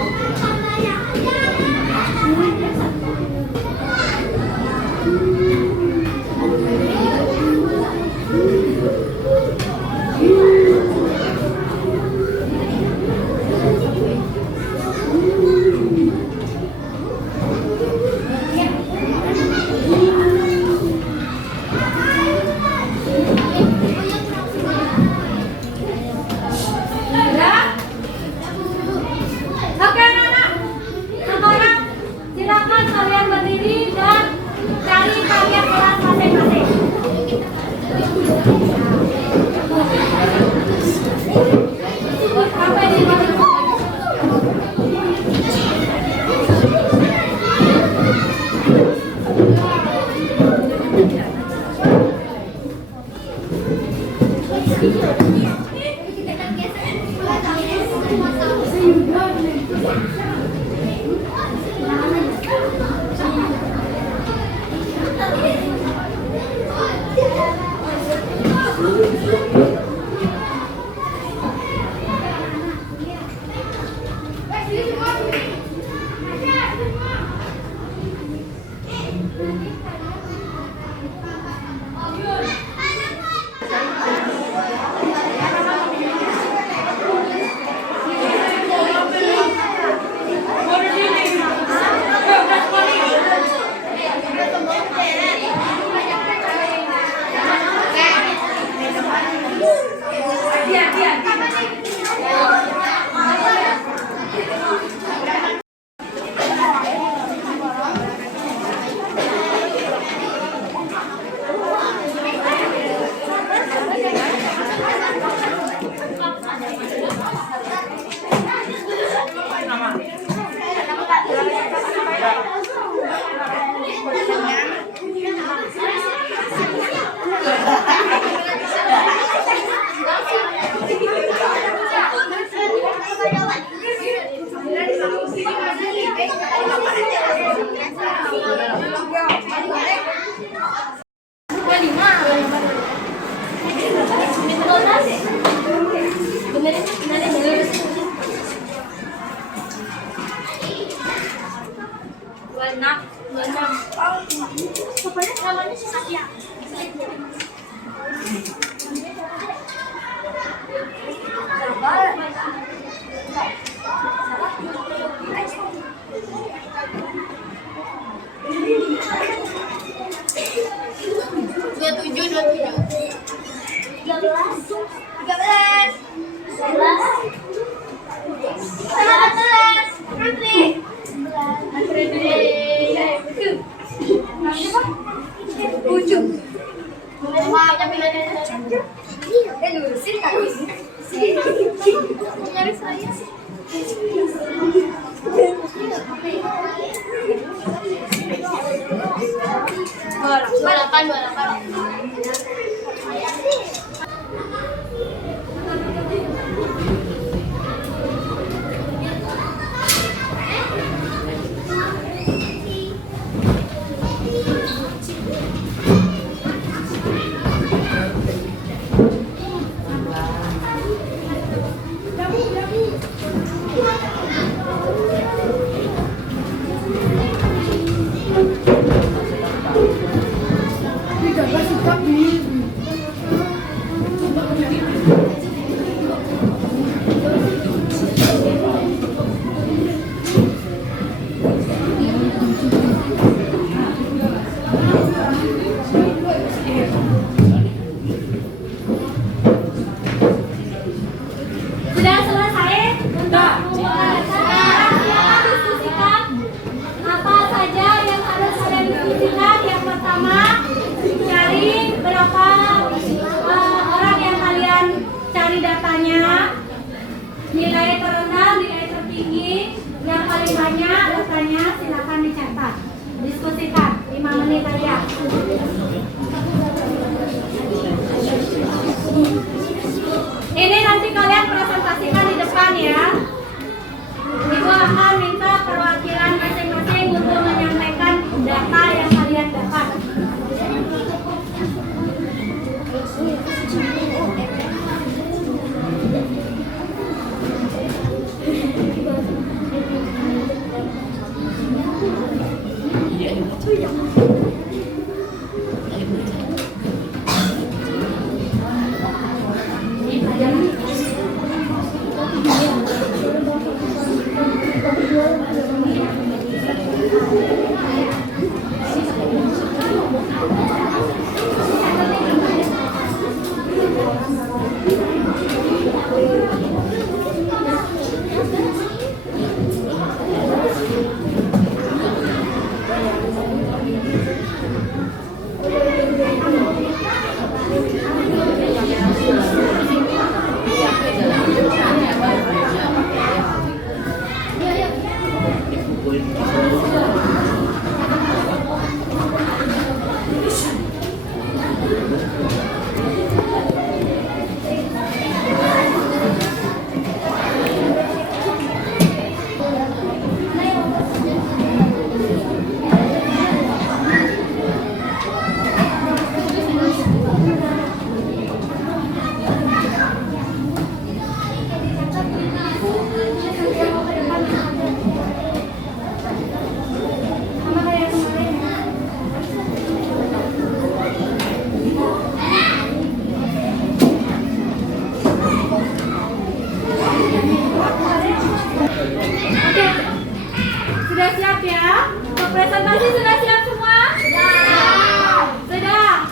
Sudah? Oke anak-anak, sekarang silakan kalian berdiri dan cari target kelas masing-masing. Sampai di mana? ditanya silakan dicatat. Diskusikan 5 menit aja. Ini nanti kalian presentasikan di depan ya. Ibu akan minta perwakilan masing-masing untuk menyampaikan data yang kalian dapat. Sudah siap ya? Presentasi sudah siap semua? Sudah.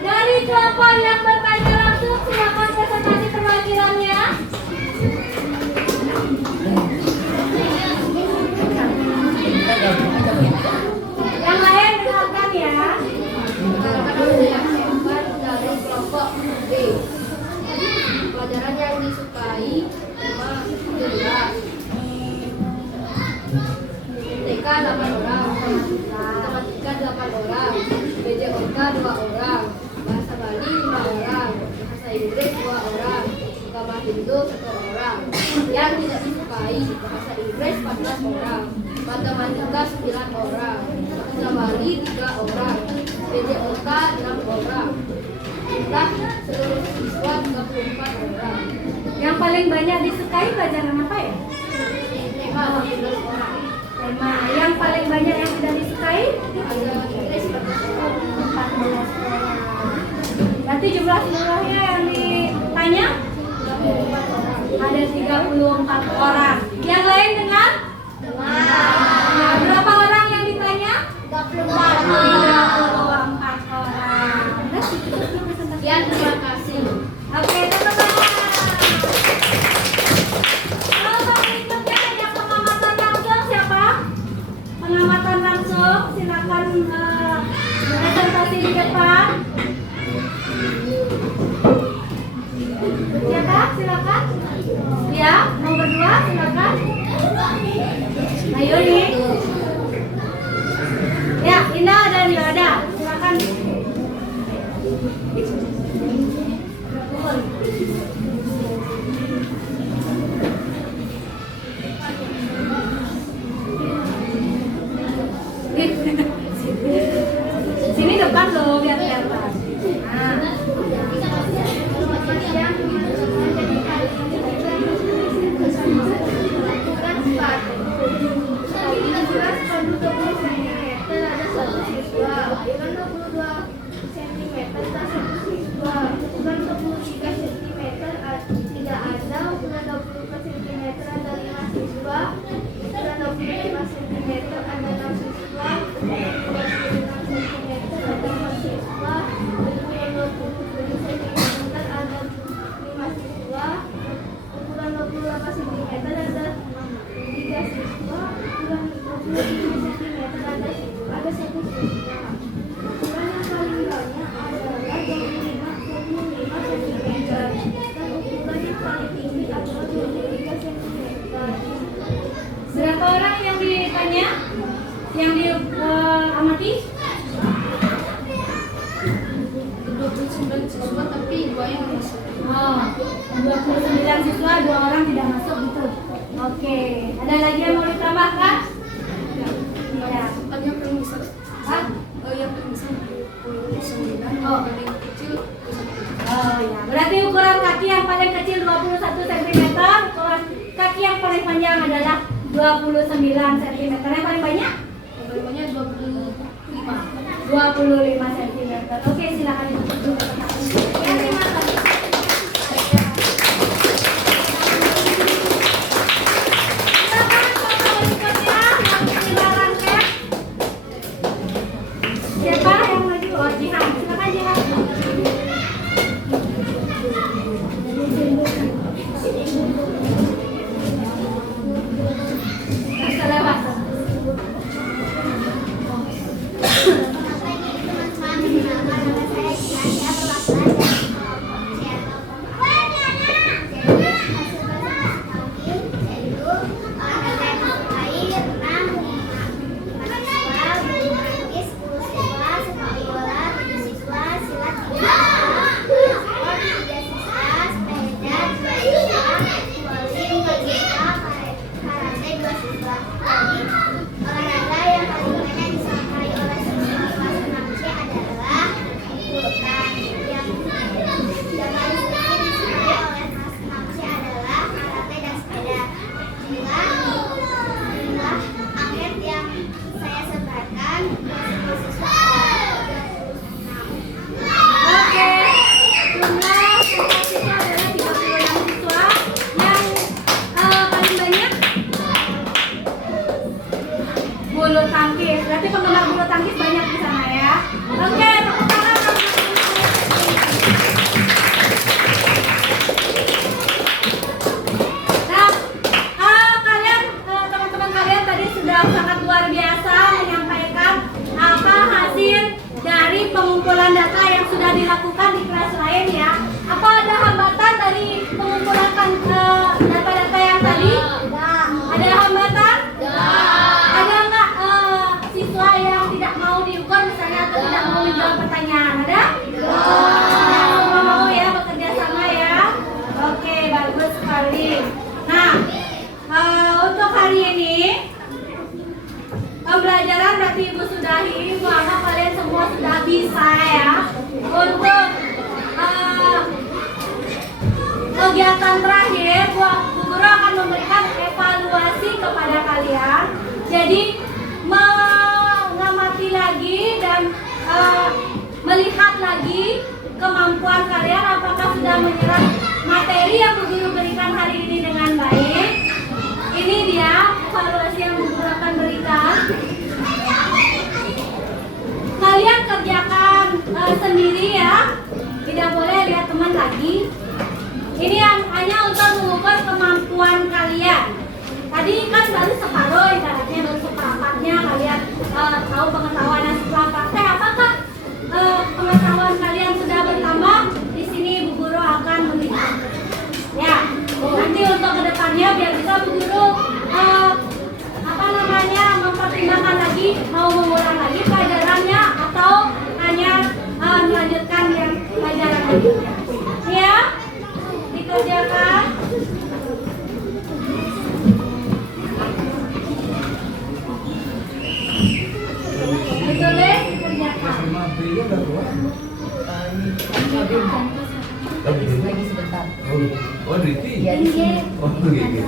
Dari kelompok yang bertanya langsung silakan presentasi perwakilannya. Yang lain dengarkan ya. Dari kelompok B. Pelajaran yang disukai tema jelas. TK 8 orang, matematika 8 orang, BJOK 2 orang, bahasa Bali 5 orang, bahasa Inggris 2 orang, agama Hindu 1 orang. Yang tidak disukai bahasa Inggris 14 orang, matematika 9 orang, bahasa Bali 3 orang, BJOK 6 orang. Jumlah seluruh siswa 34 orang. Yang paling banyak disukai pelajaran apa ya? TK 12 orang. Tema. Yang paling banyak yang tidak disukai? Agama Inggris 14 orang. Berarti jumlah seluruhnya yang ditanya? Ada 34 orang. Yang lain dengar? Nah, berapa orang yang ditanya? 34 orang. Nah, cukup belum presentasi? Sekian, terima kasih. Oke, teman-teman. Kalau berikutnya yang pengamatan langsung siapa? Pengamatan langsung, silakan presentasi di depan. Siapa? Silakan. Ya, nomor 2 silakan. Ayo nih. Ya, Indah dan Yoda, silakan. Sini depan loh biar kelihatan. Nah. Sudah Berapa orang yang ditanya? Yang diamati? 29 siswa tapi 2 yang masuk. Oh, 29 siswa, 2 orang tidak masuk gitu. Oke, ada lagi yang mau ditambahkan? Ya. Ada yang paling besar. Hah? Yang paling besar 29. Oh. Yang paling kecil 21. Oh ya, berarti ukuran kaki yang paling kecil 21 cm, ukuran kaki yang paling panjang adalah 29 cm. Yang paling banyak? Yang paling banyak 25. 25 cm. Oke, silakan ditutup dulu. Ya, terima kasih. Silakan foto berikutnya yang ketinggalan cap. Siapa yang maju? Oh, Jihan. Silakan Jihan. Bisa lewat. Olahraga yang paling banyak disukai oleh siswa kelas 6C adalah bulu tangkis. Yang paling sedikit disukai oleh kelas 6C adalah karate dan sepeda. Inilah angket yang saya sebarkan ke siswa Oke, jumlah siswa adalah 36 siswa. Yang paling banyak bulu tangkis. Berarti penggemar bulu tangkis banyak di sana ya. Oke, tepuk tangan. Nah, kalian teman-teman kalian tadi sudah sangat luar biasa menyampaikan apa hasil dari pengumpulan data yang sudah dilakukan di kelas lain ya. Apa ada hambatan dari pengumpulan data-data yang tadi? Ada hambatan? Ada nggak siswa yang tidak mau diukur misalnya atau tidak mau menjawab pertanyaan? Ada? Semua mau ya bekerja sama ya. Oke, bagus sekali. Nah, untuk hari ini pembelajaran berarti Ibu sudahi. Ibu harap kalian semua sudah bisa ya untuk kegiatan terakhir. Bu Guru akan memberikan evaluasi kepada kalian. Jadi mengamati lagi dan melihat lagi kemampuan kalian apakah sudah menyerap materi yang Bu Guru berikan hari ini dengan baik. Ini dia evaluasi yang Bu Guru akan berikan. Kalian kerjakan sendiri ya, tidak boleh lihat teman lagi. Ini hanya untuk mengukur kemampuan kalian. Tadi kan baru separuh, ibaratnya baru seperempatnya kalian tahu pengetahuan. Yang setelah praktek, apakah pengetahuan kalian sudah bertambah? Di sini Bu Guru akan melihat. Ya, nanti untuk kedepannya biar bisa Bu Guru mempertimbangkan lagi, mau mengulang lagi pelajarannya atau hanya melanjutkan yang pelajaran berikutnya. Ya, dikerjakan. Betul deh, dikerjakan. Lagi sebentar. Oh, Riti? Iya, di sini. Oh, gitu.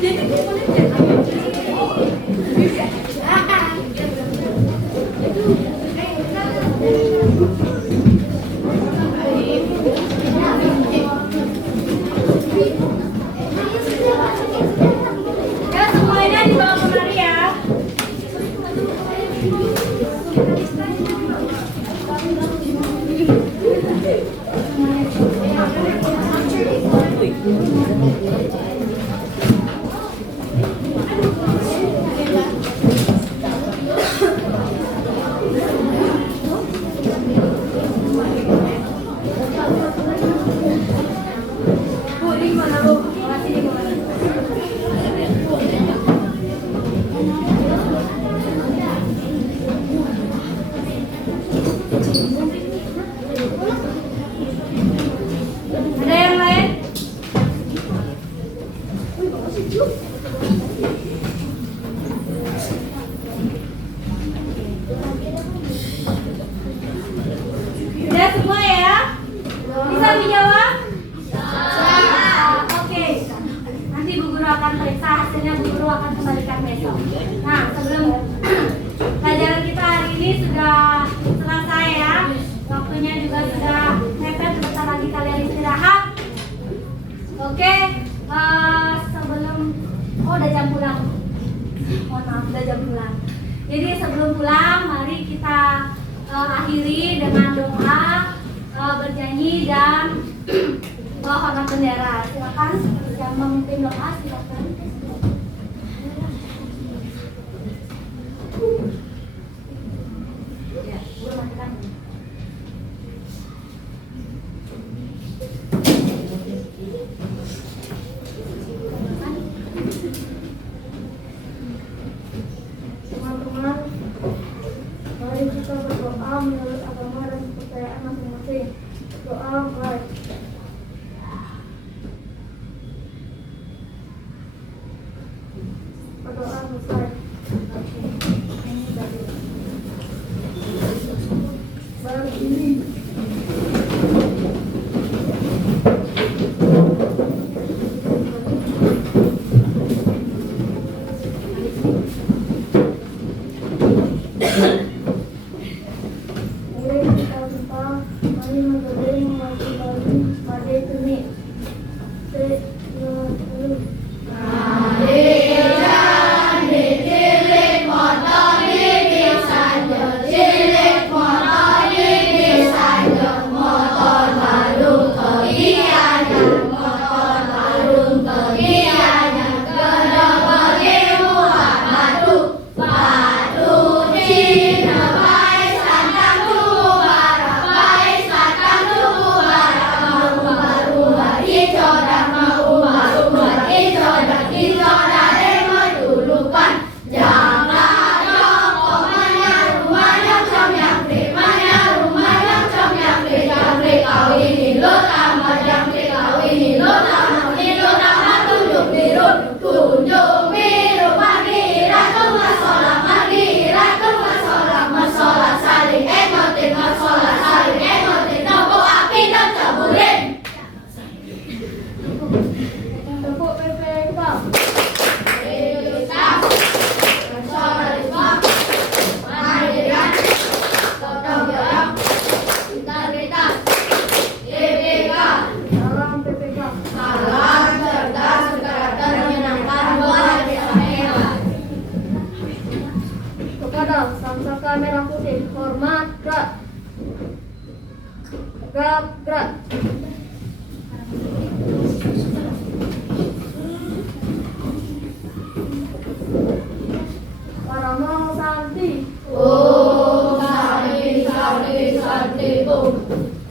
Ya semuanya dibawa kemari ya. Bu, ini gimana Bu? Makasih di mana? Ada yang lain? Udah semua ya? Bisa dijawab? Oke. Nanti Bu Guru akan periksa hasilnya, Bu Guru akan kembalikan besok. Nah, sebelum pelajaran kita hari ini sudah selesai ya. Waktunya juga sudah mepet, sebentar lagi kalian istirahat. Oke, sebelum udah jam pulang. Mohon maaf, udah jam pulang. Jadi sebelum pulang, mari kita akhiri dengan doa, bernyanyi dan hormat bendera. Silakan yang memimpin doa, silakan. Ya, boleh matikan. Teman-teman, mari kita berdoa menurut agama dan kepercayaan masing-masing. Doa mulai. Berdoa selesai. Baru ini. Mari kita minta, mari menjadi mewakili pada seni. Samsaka merah putih, hormat, gerak. Gerak, gerak. Paramo Santi. Om Santi, Santi, Santi, Om.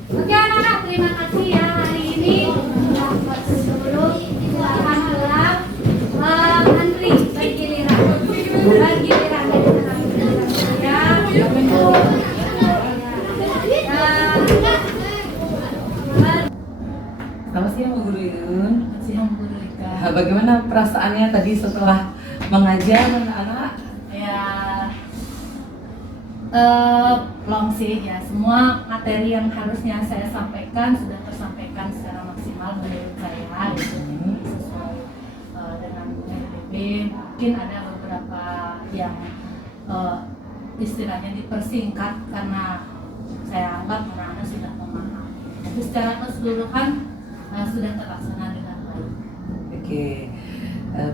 Oke anak-anak, terima kasih ya hari ini. Sebelum silakan pulang, antri bagi giliran. Bagi giliran dari tengah ya. Selamat siang Bu Guru Yun. Selamat siang Bu Guru Ika. Bagaimana perasaannya tadi setelah mengajar anak-anak? Ya, long sih ya, semua materi yang harusnya saya sampaikan sudah tersampaikan secara maksimal menurut saya gitu. Jadi sesuai dengan Jadi mungkin ada beberapa yang istilahnya dipersingkat karena saya anggap anak-anak sudah memahami. Tapi secara keseluruhan sudah terlaksana dengan baik. Oke,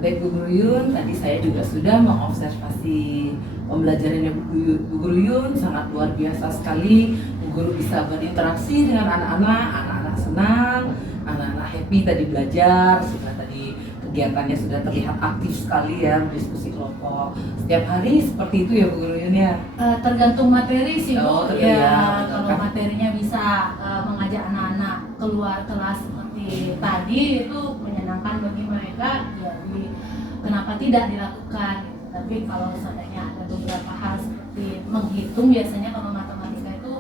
baik Bu Guru Yun, tadi saya juga sudah mengobservasi pembelajarannya Bu Guru Yun, sangat luar biasa sekali. Bu Guru bisa berinteraksi dengan anak-anak senang, anak-anak happy tadi belajar, sudah tadi kegiatannya sudah terlihat aktif sekali ya, berdiskusi kelompok. Setiap hari seperti itu ya Bu Guru Yun ya? Tergantung materi sih Bu. Oh, Ya, tergantung. kalau materinya bisa mengajak anak-anak keluar kelas seperti tadi itu menyenangkan bagi mereka, jadi kenapa tidak dilakukan? Tapi kalau seandainya ada beberapa hal seperti menghitung, biasanya kalau matematika itu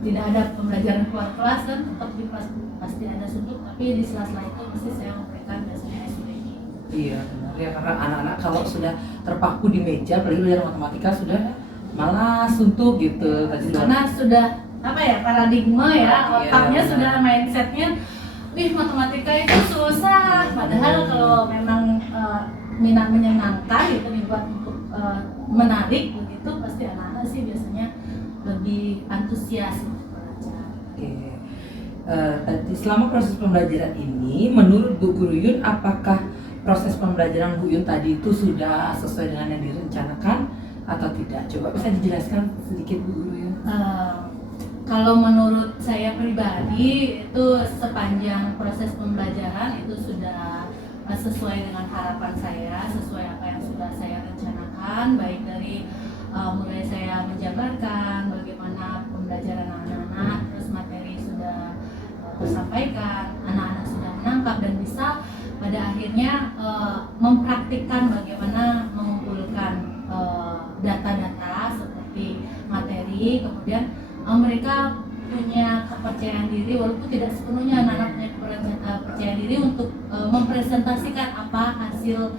tidak ada pembelajaran keluar kelas kan, tetap di kelas pasti ada suntuk, tapi di sela-sela itu mesti saya memberikan biasanya SPG. Iya benar ya, karena anak-anak kalau sudah terpaku di meja, apalagi belajar matematika sudah malas, suntuk gitu. Tadi Karena sudah apa ya, paradigma ya, otaknya benar. sudah mindsetnya, wih matematika itu susah. Padahal kalau memang minat menyenangkan gitu, dibuat untuk menarik begitu, pasti anak-anak sih biasanya lebih antusias untuk belajar. Oke. Tadi selama proses pembelajaran ini, menurut Bu Guru Yun, apakah proses pembelajaran Bu Yun tadi itu sudah sesuai dengan yang direncanakan atau tidak? Coba bisa dijelaskan sedikit Bu Guru Yun. Kalau menurut saya pribadi itu sepanjang proses pembelajaran itu sudah sesuai dengan harapan saya, sesuai apa yang sudah saya rencanakan, baik dari mulai saya menjabarkan bagaimana pembelajaran anak-anak, terus materi sudah tersampaikan, anak-anak sudah menangkap dan bisa pada akhirnya mempraktikkan bagaimana mengumpulkan data-data seperti materi, kemudian mereka punya kepercayaan diri, walaupun tidak sepenuhnya anak-anak punya kepercayaan diri untuk mempresentasikan apa hasil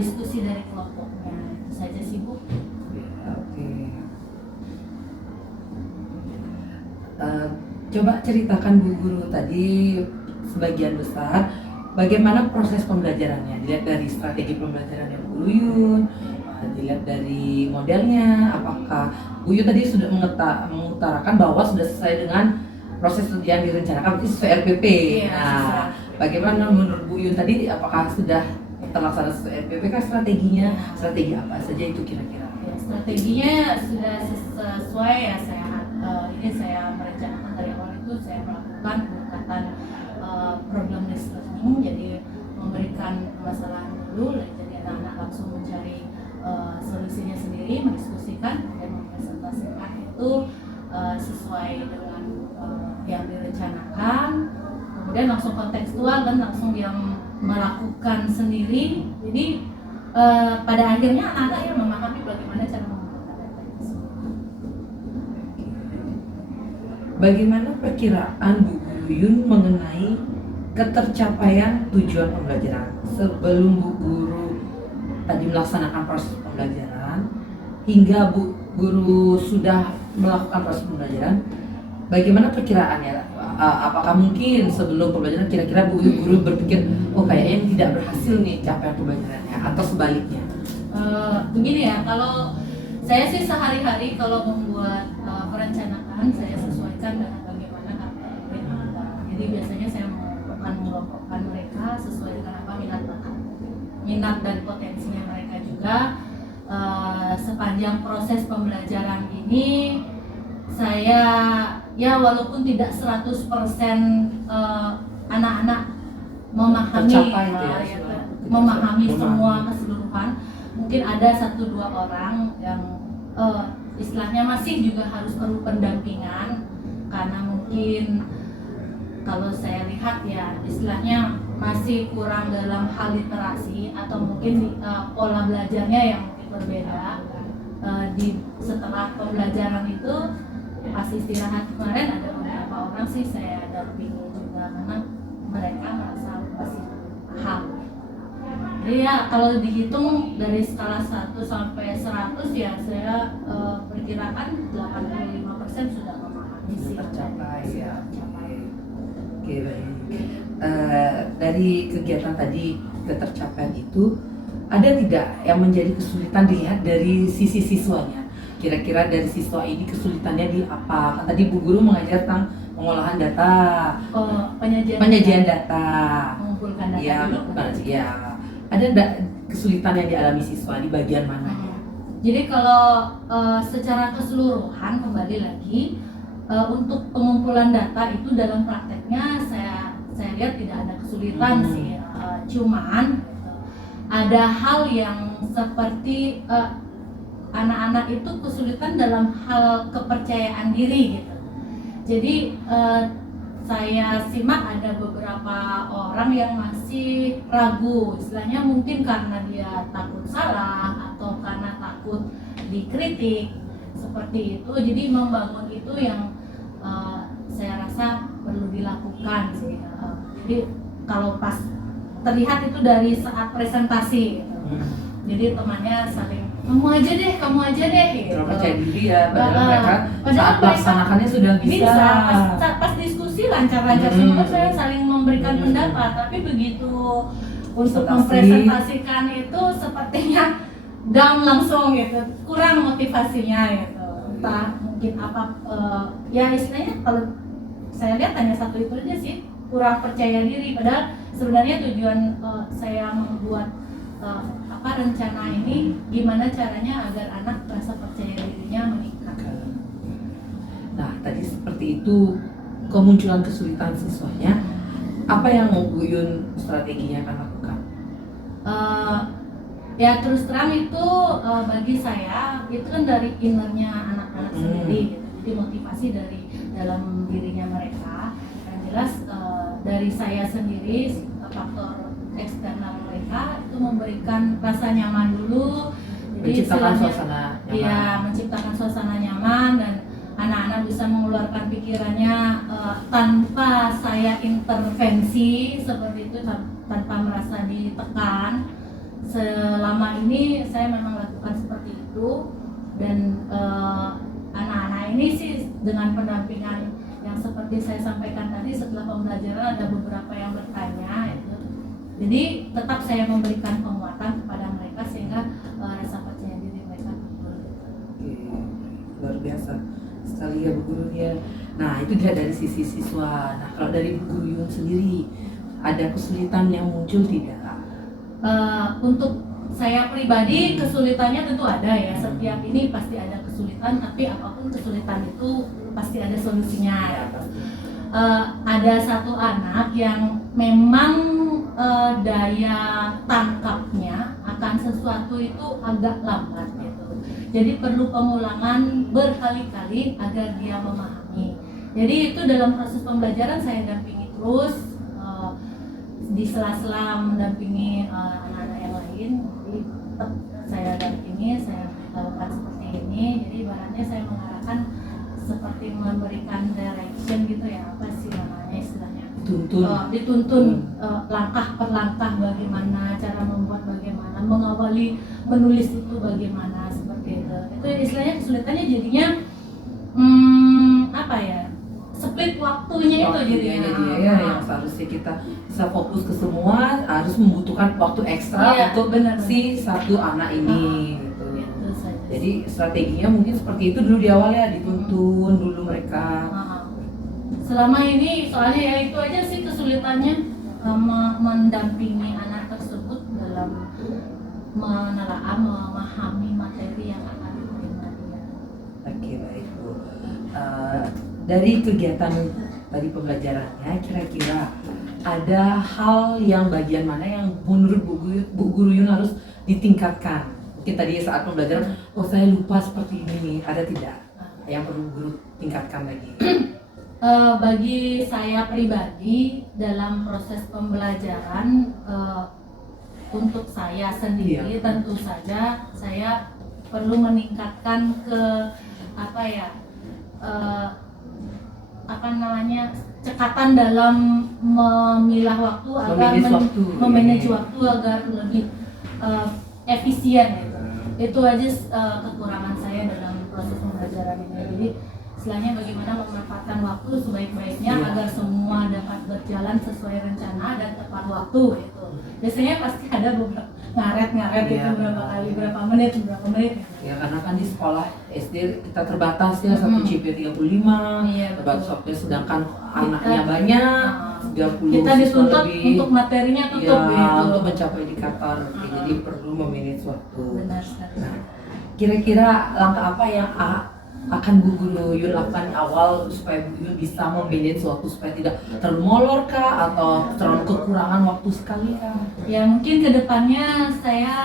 diskusi dari kelompoknya. Itu saja sih Bu. Oke. Coba ceritakan Bu Guru tadi sebagian besar bagaimana proses pembelajarannya, dilihat dari strategi pembelajarannya Bu Guru Yun, dilihat dari modelnya, apakah Bu Yun tadi sudah mengutarakan bahwa sudah sesuai dengan proses yang direncanakan, berarti sesuai RPP. Iya, Nah, bagaimana menurut Bu Yun tadi, apakah sudah terlaksana sesuai RPP kah strateginya? Strategi apa saja itu kira-kira? Ya, strateginya sudah sesuai ya, ini saya merencanakan dari awal itu saya melakukan pendekatan problem list learning, jadi memberikan permasalahan dulu, jadi anak-anak langsung mencari solusinya sendiri, mendiskusikan dan mempresentasikan itu sesuai dengan yang direncanakan, kemudian langsung kontekstual dan langsung yang melakukan sendiri. Jadi pada akhirnya anak-anak yang memahami bagaimana cara mengumpulkan data itu semua. Bagaimana perkiraan Bu Guru Yun mengenai ketercapaian tujuan pembelajaran sebelum Bu Guru tadi melaksanakan proses pembelajaran hingga Bu Guru sudah melakukan proses pembelajaran? Bagaimana perkiraannya? Apakah mungkin sebelum pembelajaran kira-kira Bu Guru berpikir, oh kayaknya ini tidak berhasil nih capaian pembelajarannya, atau sebaliknya? Begini ya, kalau saya sih sehari-hari kalau membuat perencanaan saya sesuaikan dengan bagaimana karakter murid kita. Jadi biasanya saya mengelompokkan mereka sesuai dengan apa minat dan potensinya mereka juga. Sepanjang proses pembelajaran ini saya ya walaupun tidak 100% anak-anak memahami Tercapai itu ya, memahami memahami. semua keseluruhan, mungkin ada 1-2 orang yang istilahnya masih juga harus perlu pendampingan, karena mungkin kalau saya lihat ya istilahnya masih kurang dalam hal literasi atau mungkin pola belajarnya yang mungkin berbeda. Setelah pembelajaran itu pas istirahat kemarin ada beberapa orang sih saya dampingi juga karena mereka merasa masih paham. Jadi ya kalau dihitung dari skala 1 sampai 100 ya saya perkirakan 85% sudah memahami sih. Tercapai ya. Oke, baik. Dari kegiatan tadi ketercapaian itu, ada tidak yang menjadi kesulitan dilihat dari sisi siswanya? Kira-kira dari siswa ini kesulitannya di apa? Kan tadi Bu Guru mengajar tentang pengolahan data, penyajian data, mengumpulkan data ya, dulu. ya. Ada enggak kesulitan yang dialami siswa di bagian mana? Jadi kalau secara keseluruhan kembali lagi untuk pengumpulan data itu dalam prakteknya saya lihat tidak ada kesulitan sih. Cuman ada hal yang seperti anak-anak itu kesulitan dalam hal kepercayaan diri gitu. Jadi saya simak ada beberapa orang yang masih ragu, istilahnya mungkin karena dia takut salah atau karena takut dikritik seperti itu. Jadi membangun itu yang saya rasa perlu dilakukan sih. Jadi kalau pas terlihat itu dari saat presentasi gitu. Jadi temannya saling kamu aja deh gitu. Percaya diri ya, padahal mereka saat melaksanakannya sudah bisa. Pas diskusi lancar-lancar semua, saya saling memberikan pendapat, tapi begitu untuk mempresentasikan itu sepertinya down langsung gitu, kurang motivasinya gitu. Entah mungkin apa ya istilahnya kalau saya lihat hanya satu itu aja sih, kurang percaya diri. Padahal sebenarnya tujuan saya membuat rencana ini gimana caranya agar anak merasa percaya dirinya meningkat. Nah, tadi seperti itu kemunculan kesulitan siswanya, apa yang Bu Yun strateginya akan lakukan? Ya terus terang itu bagi saya itu kan dari innernya anak-anak sendiri gitu. Jadi motivasi dari dalam dirinya mereka. Yang jelas dari saya sendiri faktor eksternal mereka itu memberikan rasa nyaman dulu. Jadi menciptakan suasana nyaman. Iya, menciptakan suasana nyaman dan anak-anak bisa mengeluarkan pikirannya tanpa saya intervensi seperti itu, tanpa merasa ditekan. Selama ini saya memang lakukan seperti itu dan anak-anak ini sih dengan pendampingan yang seperti saya sampaikan tadi, setelah pembelajaran ada beberapa yang bertanya itu. Jadi tetap saya memberikan penguatan kepada mereka sehingga rasa percaya diri mereka tumbuh. Luar biasa sekali ya Bu Guru ya. Nah itu dia dari sisi siswa. Nah kalau dari Bu Guru Yun sendiri ada kesulitan yang muncul tidak? Untuk saya pribadi kesulitannya tentu ada ya. Setiap ini pasti ada kesulitan, tapi apapun kesulitan itu pasti ada solusinya. Gitu. Ada satu anak yang memang daya tangkapnya akan sesuatu itu agak lambat gitu. Jadi perlu pengulangan berkali-kali agar dia memahami. Jadi itu dalam proses pembelajaran saya dampingi terus, di sela-sela mendampingi anak-anak yang lain. Jadi tetap saya dampingi, saya lakukan seperti ini. Jadi ibaratnya saya mengarahkan seperti memberikan direction gitu ya, apa sih namanya istilahnya? Dituntun langkah per langkah bagaimana cara membuat, bagaimana mengawali menulis itu bagaimana, seperti itu. Itu istilahnya kesulitannya jadinya apa ya, split waktunya itu jadinya ya, yang seharusnya kita bisa fokus ke semua harus membutuhkan waktu ekstra untuk si satu anak ini gitu. Itu saja. Jadi strateginya mungkin seperti itu dulu di awal ya, dituntun dulu mereka. Selama ini soalnya ya itu aja sih kesulitannya, mendampingi anak tersebut dalam menelaah, memahami materi yang akan diterima dia. Oke, baik Bu. Dari kegiatan tadi pembelajarannya, kira-kira ada hal yang bagian mana yang menurut Bu Guru Yun harus ditingkatkan? Mungkin tadi saat pembelajaran, saya lupa seperti ini nih, ada tidak yang perlu Guru tingkatkan lagi? Bagi saya pribadi dalam proses pembelajaran untuk saya sendiri tentu saja saya perlu meningkatkan ke cekatan dalam memilah waktu agar memanage waktu agar lebih efisien gitu. Itu aja kekurangan saya dalam proses pembelajaran ini. Jadi istilahnya bagaimana memanfaatkan waktu sebaik-baiknya agar semua dapat berjalan sesuai rencana dan tepat waktu gitu. Biasanya pasti ada beberapa ngaret Iya. itu berapa menit Ya karena kan di sekolah SD kita terbatas ya, satu CP 35, Iya, terbatas betul. waktu, sedangkan anaknya banyak, 30 kita siswa dituntut lebih. untuk materinya tutup Ya, gitu. untuk mencapai indikator, jadi perlu memanage waktu. Benar sekali. Nah, kira-kira langkah apa yang akan Bu Guru Yun lakukan di awal supaya Bu Yun bisa memanage waktu supaya tidak terlalu molor kah atau terlalu kekurangan waktu sekali kah? Ya mungkin kedepannya saya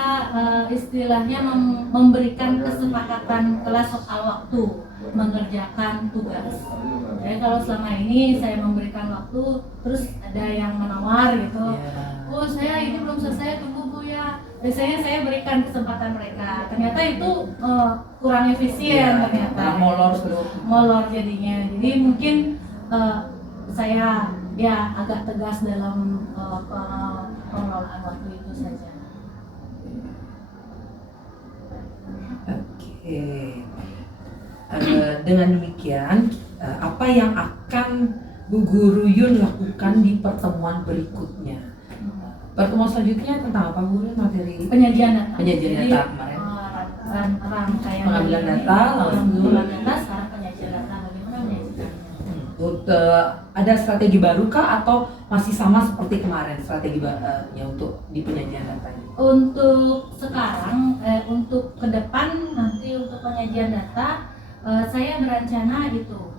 istilahnya memberikan kesepakatan kelas soal waktu mengerjakan tugas. Jadi kalau selama ini saya memberikan waktu, terus ada yang menawar gitu, Ya. oh saya ini belum selesai, tunggu Bu ya. Biasanya saya berikan kesempatan mereka. Ternyata itu kurang efisien ternyata. Molor jadinya. Jadi mungkin saya ya agak tegas dalam pengelolaan waktu itu saja. Oke. Dengan demikian, apa yang akan Bu Guru Yun lakukan di pertemuan berikutnya? Pertemuan selanjutnya tentang apa Bu Yun? Materi Penyajian data. penyajian Jadi, data kemarin. rangkaian Pengambilan dari ini, data, langsung. pengambilan data, sekarang penyajian data, bagaimana menyajikannya? Ada strategi baru kah atau masih sama seperti kemarin strategi ya untuk di penyajian datanya? Untuk sekarang, untuk ke depan nanti untuk penyajian data, saya berencana itu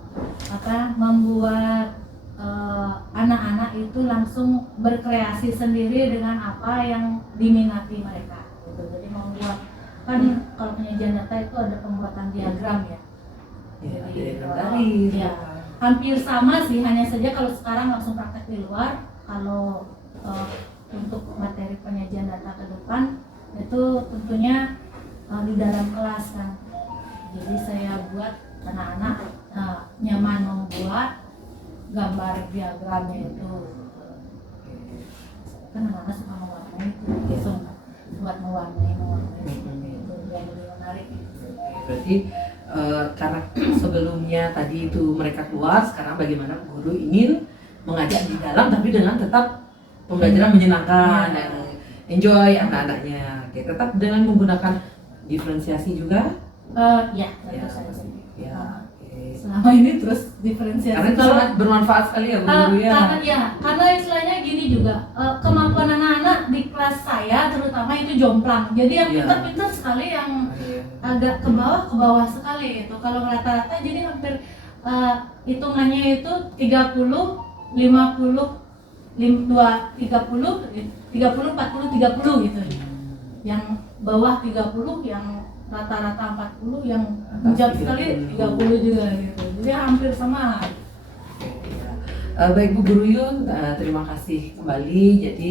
membuat anak-anak itu langsung berkreasi sendiri dengan apa yang diminati mereka. Gitu. Jadi membuat, kan kalau penyajian data itu ada pembuatan diagram ya. Ya, Jadi, dari ya, hampir sama sih, hanya saja kalau sekarang langsung praktek di luar. Kalau untuk materi penyajian data ke depan itu tentunya di dalam kelas kan. Jadi saya buat anak-anak nyaman membuat gambar diagramnya itu. Kan anak-anak suka mewarnai itu, langsung buat mewarnai seperti itu yang lebih menarik. Berarti karena sebelumnya tadi itu mereka keluar, sekarang bagaimana guru ingin mengajak di dalam tapi dengan tetap pembelajaran menyenangkan dan enjoy anak-anaknya. Oke, tetap dengan menggunakan diferensiasi juga. Ya, Ya, tentu saja. ya. Oke. Selama ini terus diferensiasi. Karena itu sangat bermanfaat sekali ya Bu Guru ya. Karena istilahnya gini juga, kemampuan anak-anak di kelas saya terutama itu jomplang. Jadi yang Iya. pintar-pintar sekali, yang agak ke bawah sekali itu. Kalau rata-rata jadi hampir hitungannya itu 30, 50, 30, 40, 30 gitu. Yang bawah 30, yang rata-rata 40, yang menjauh sekali 30 juga gitu. Jadi hampir sama. Baik Bu Guru Yun, terima kasih kembali. Jadi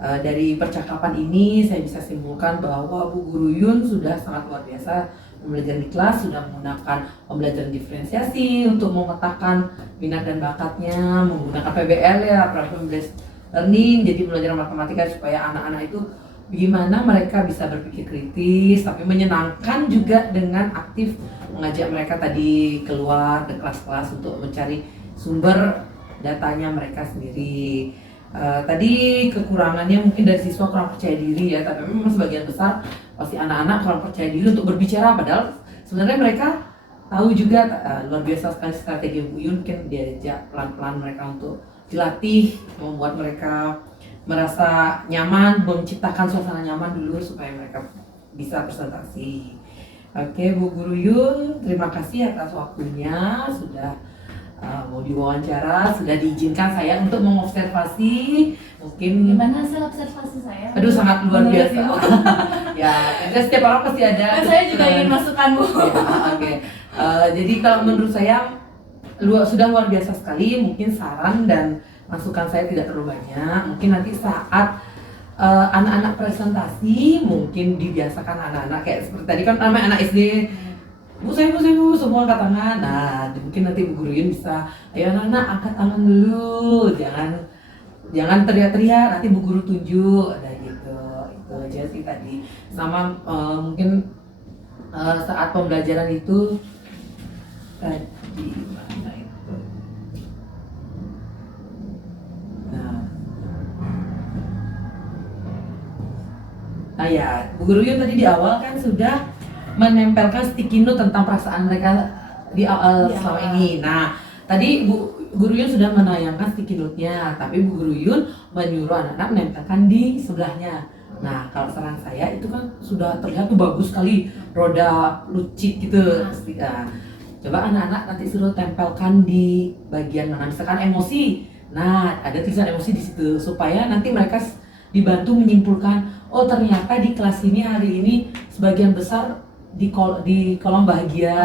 dari percakapan ini saya bisa simpulkan bahwa Bu Guru Yun sudah sangat luar biasa pembelajaran di kelas, sudah menggunakan pembelajaran diferensiasi untuk memetakan minat dan bakatnya, menggunakan PBL ya, Problem Based Learning, jadi pembelajaran matematika supaya anak-anak itu bagaimana mereka bisa berpikir kritis tapi menyenangkan juga dengan aktif mengajak mereka tadi keluar ke kelas-kelas untuk mencari sumber datanya mereka sendiri. Tadi kekurangannya mungkin dari siswa kurang percaya diri ya, tapi memang sebagian besar pasti anak-anak kurang percaya diri untuk berbicara, padahal sebenarnya mereka tahu juga. Luar biasa sekali strategi Bu Yun, mungkin diajak pelan-pelan mereka untuk dilatih, membuat mereka merasa nyaman, menciptakan suasana nyaman dulu supaya mereka bisa presentasi. Oke Bu Guru Yun, terima kasih atas waktunya, sudah mau diwawancara, sudah diizinkan saya untuk mengobservasi. Mungkin Gimana hasil observasi saya? aduh sangat luar Menurut biasa. Ibu? Ya, karena setiap orang pasti ada. Saya juga ingin masukan Bu. Ya, oke. Jadi kalau menurut saya sudah luar biasa sekali. Mungkin saran dan masukan saya tidak terlalu banyak. Mungkin nanti saat anak-anak presentasi mungkin dibiasakan anak-anak kayak seperti tadi kan namanya anak SD. Bu, saya bu, semua angkat tangan. Nah, mungkin nanti Bu Guru Yun bisa, ayo anak-anak angkat tangan dulu, jangan teriak-teriak, nanti Bu Guru tunjuk, ada gitu. Itu aja sih tadi. Sama mungkin saat pembelajaran itu tadi mana itu? Ah ya, Bu Guru Yun tadi di awal kan sudah menempelkan sticky note tentang perasaan mereka di selama ini. Nah, tadi Bu Guru Yun sudah menayangkan sticky note-nya, tapi Bu Guru Yun menyuruh anak-anak menempelkan di sebelahnya. Nah, kalau saran saya itu kan sudah terlihat tuh bagus sekali, roda lucit gitu. Nah, coba anak-anak nanti suruh tempelkan di bagian mana, misalkan emosi. Nah, ada tulisan emosi di situ supaya nanti mereka dibantu menyimpulkan, oh ternyata di kelas ini hari ini sebagian besar di kolom bahagia,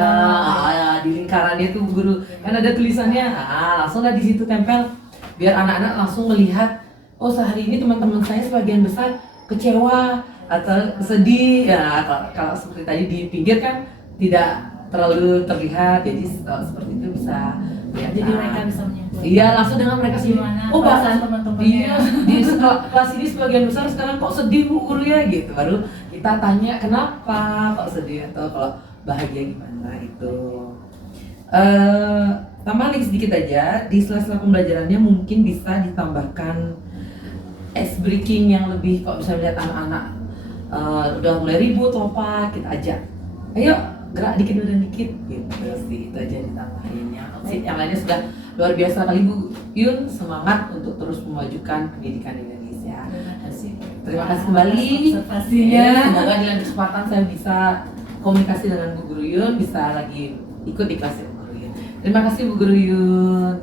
di lingkarannya itu guru kan ada tulisannya, langsung lah di situ tempel biar anak-anak langsung melihat, oh sehari ini teman-teman saya sebagian besar kecewa atau sedih. Ya kalau seperti tadi di pinggir kan tidak terlalu terlihat, jadi seperti itu bisa Jadi mereka bisa menyimpulkan. Iya, langsung dengan mereka sendiri. Gimana Oh, perasaan bahkan teman-temannya. iya, di kelas ini sebagian besar sekarang kok sedih Bu Guru ya gitu. Baru kita tanya kenapa kok sedih atau kalau bahagia gimana itu. Tambah lagi sedikit aja, di sela-sela pembelajarannya mungkin bisa ditambahkan ice breaking yang lebih, kalau bisa lihat anak-anak udah mulai ribut atau apa, kita ajak. Ayo gerak dikit gitu sih, itu aja ditambahin. Yang lainnya sudah luar biasa kali Bu Yun, semangat untuk terus memajukan pendidikan Indonesia. Terima kasih kembali. Observasinya. Semoga di lain kesempatan saya bisa komunikasi dengan Bu Guru Yun, bisa lagi ikut di kelas Bu Guru Yun. Terima kasih Bu Guru Yun.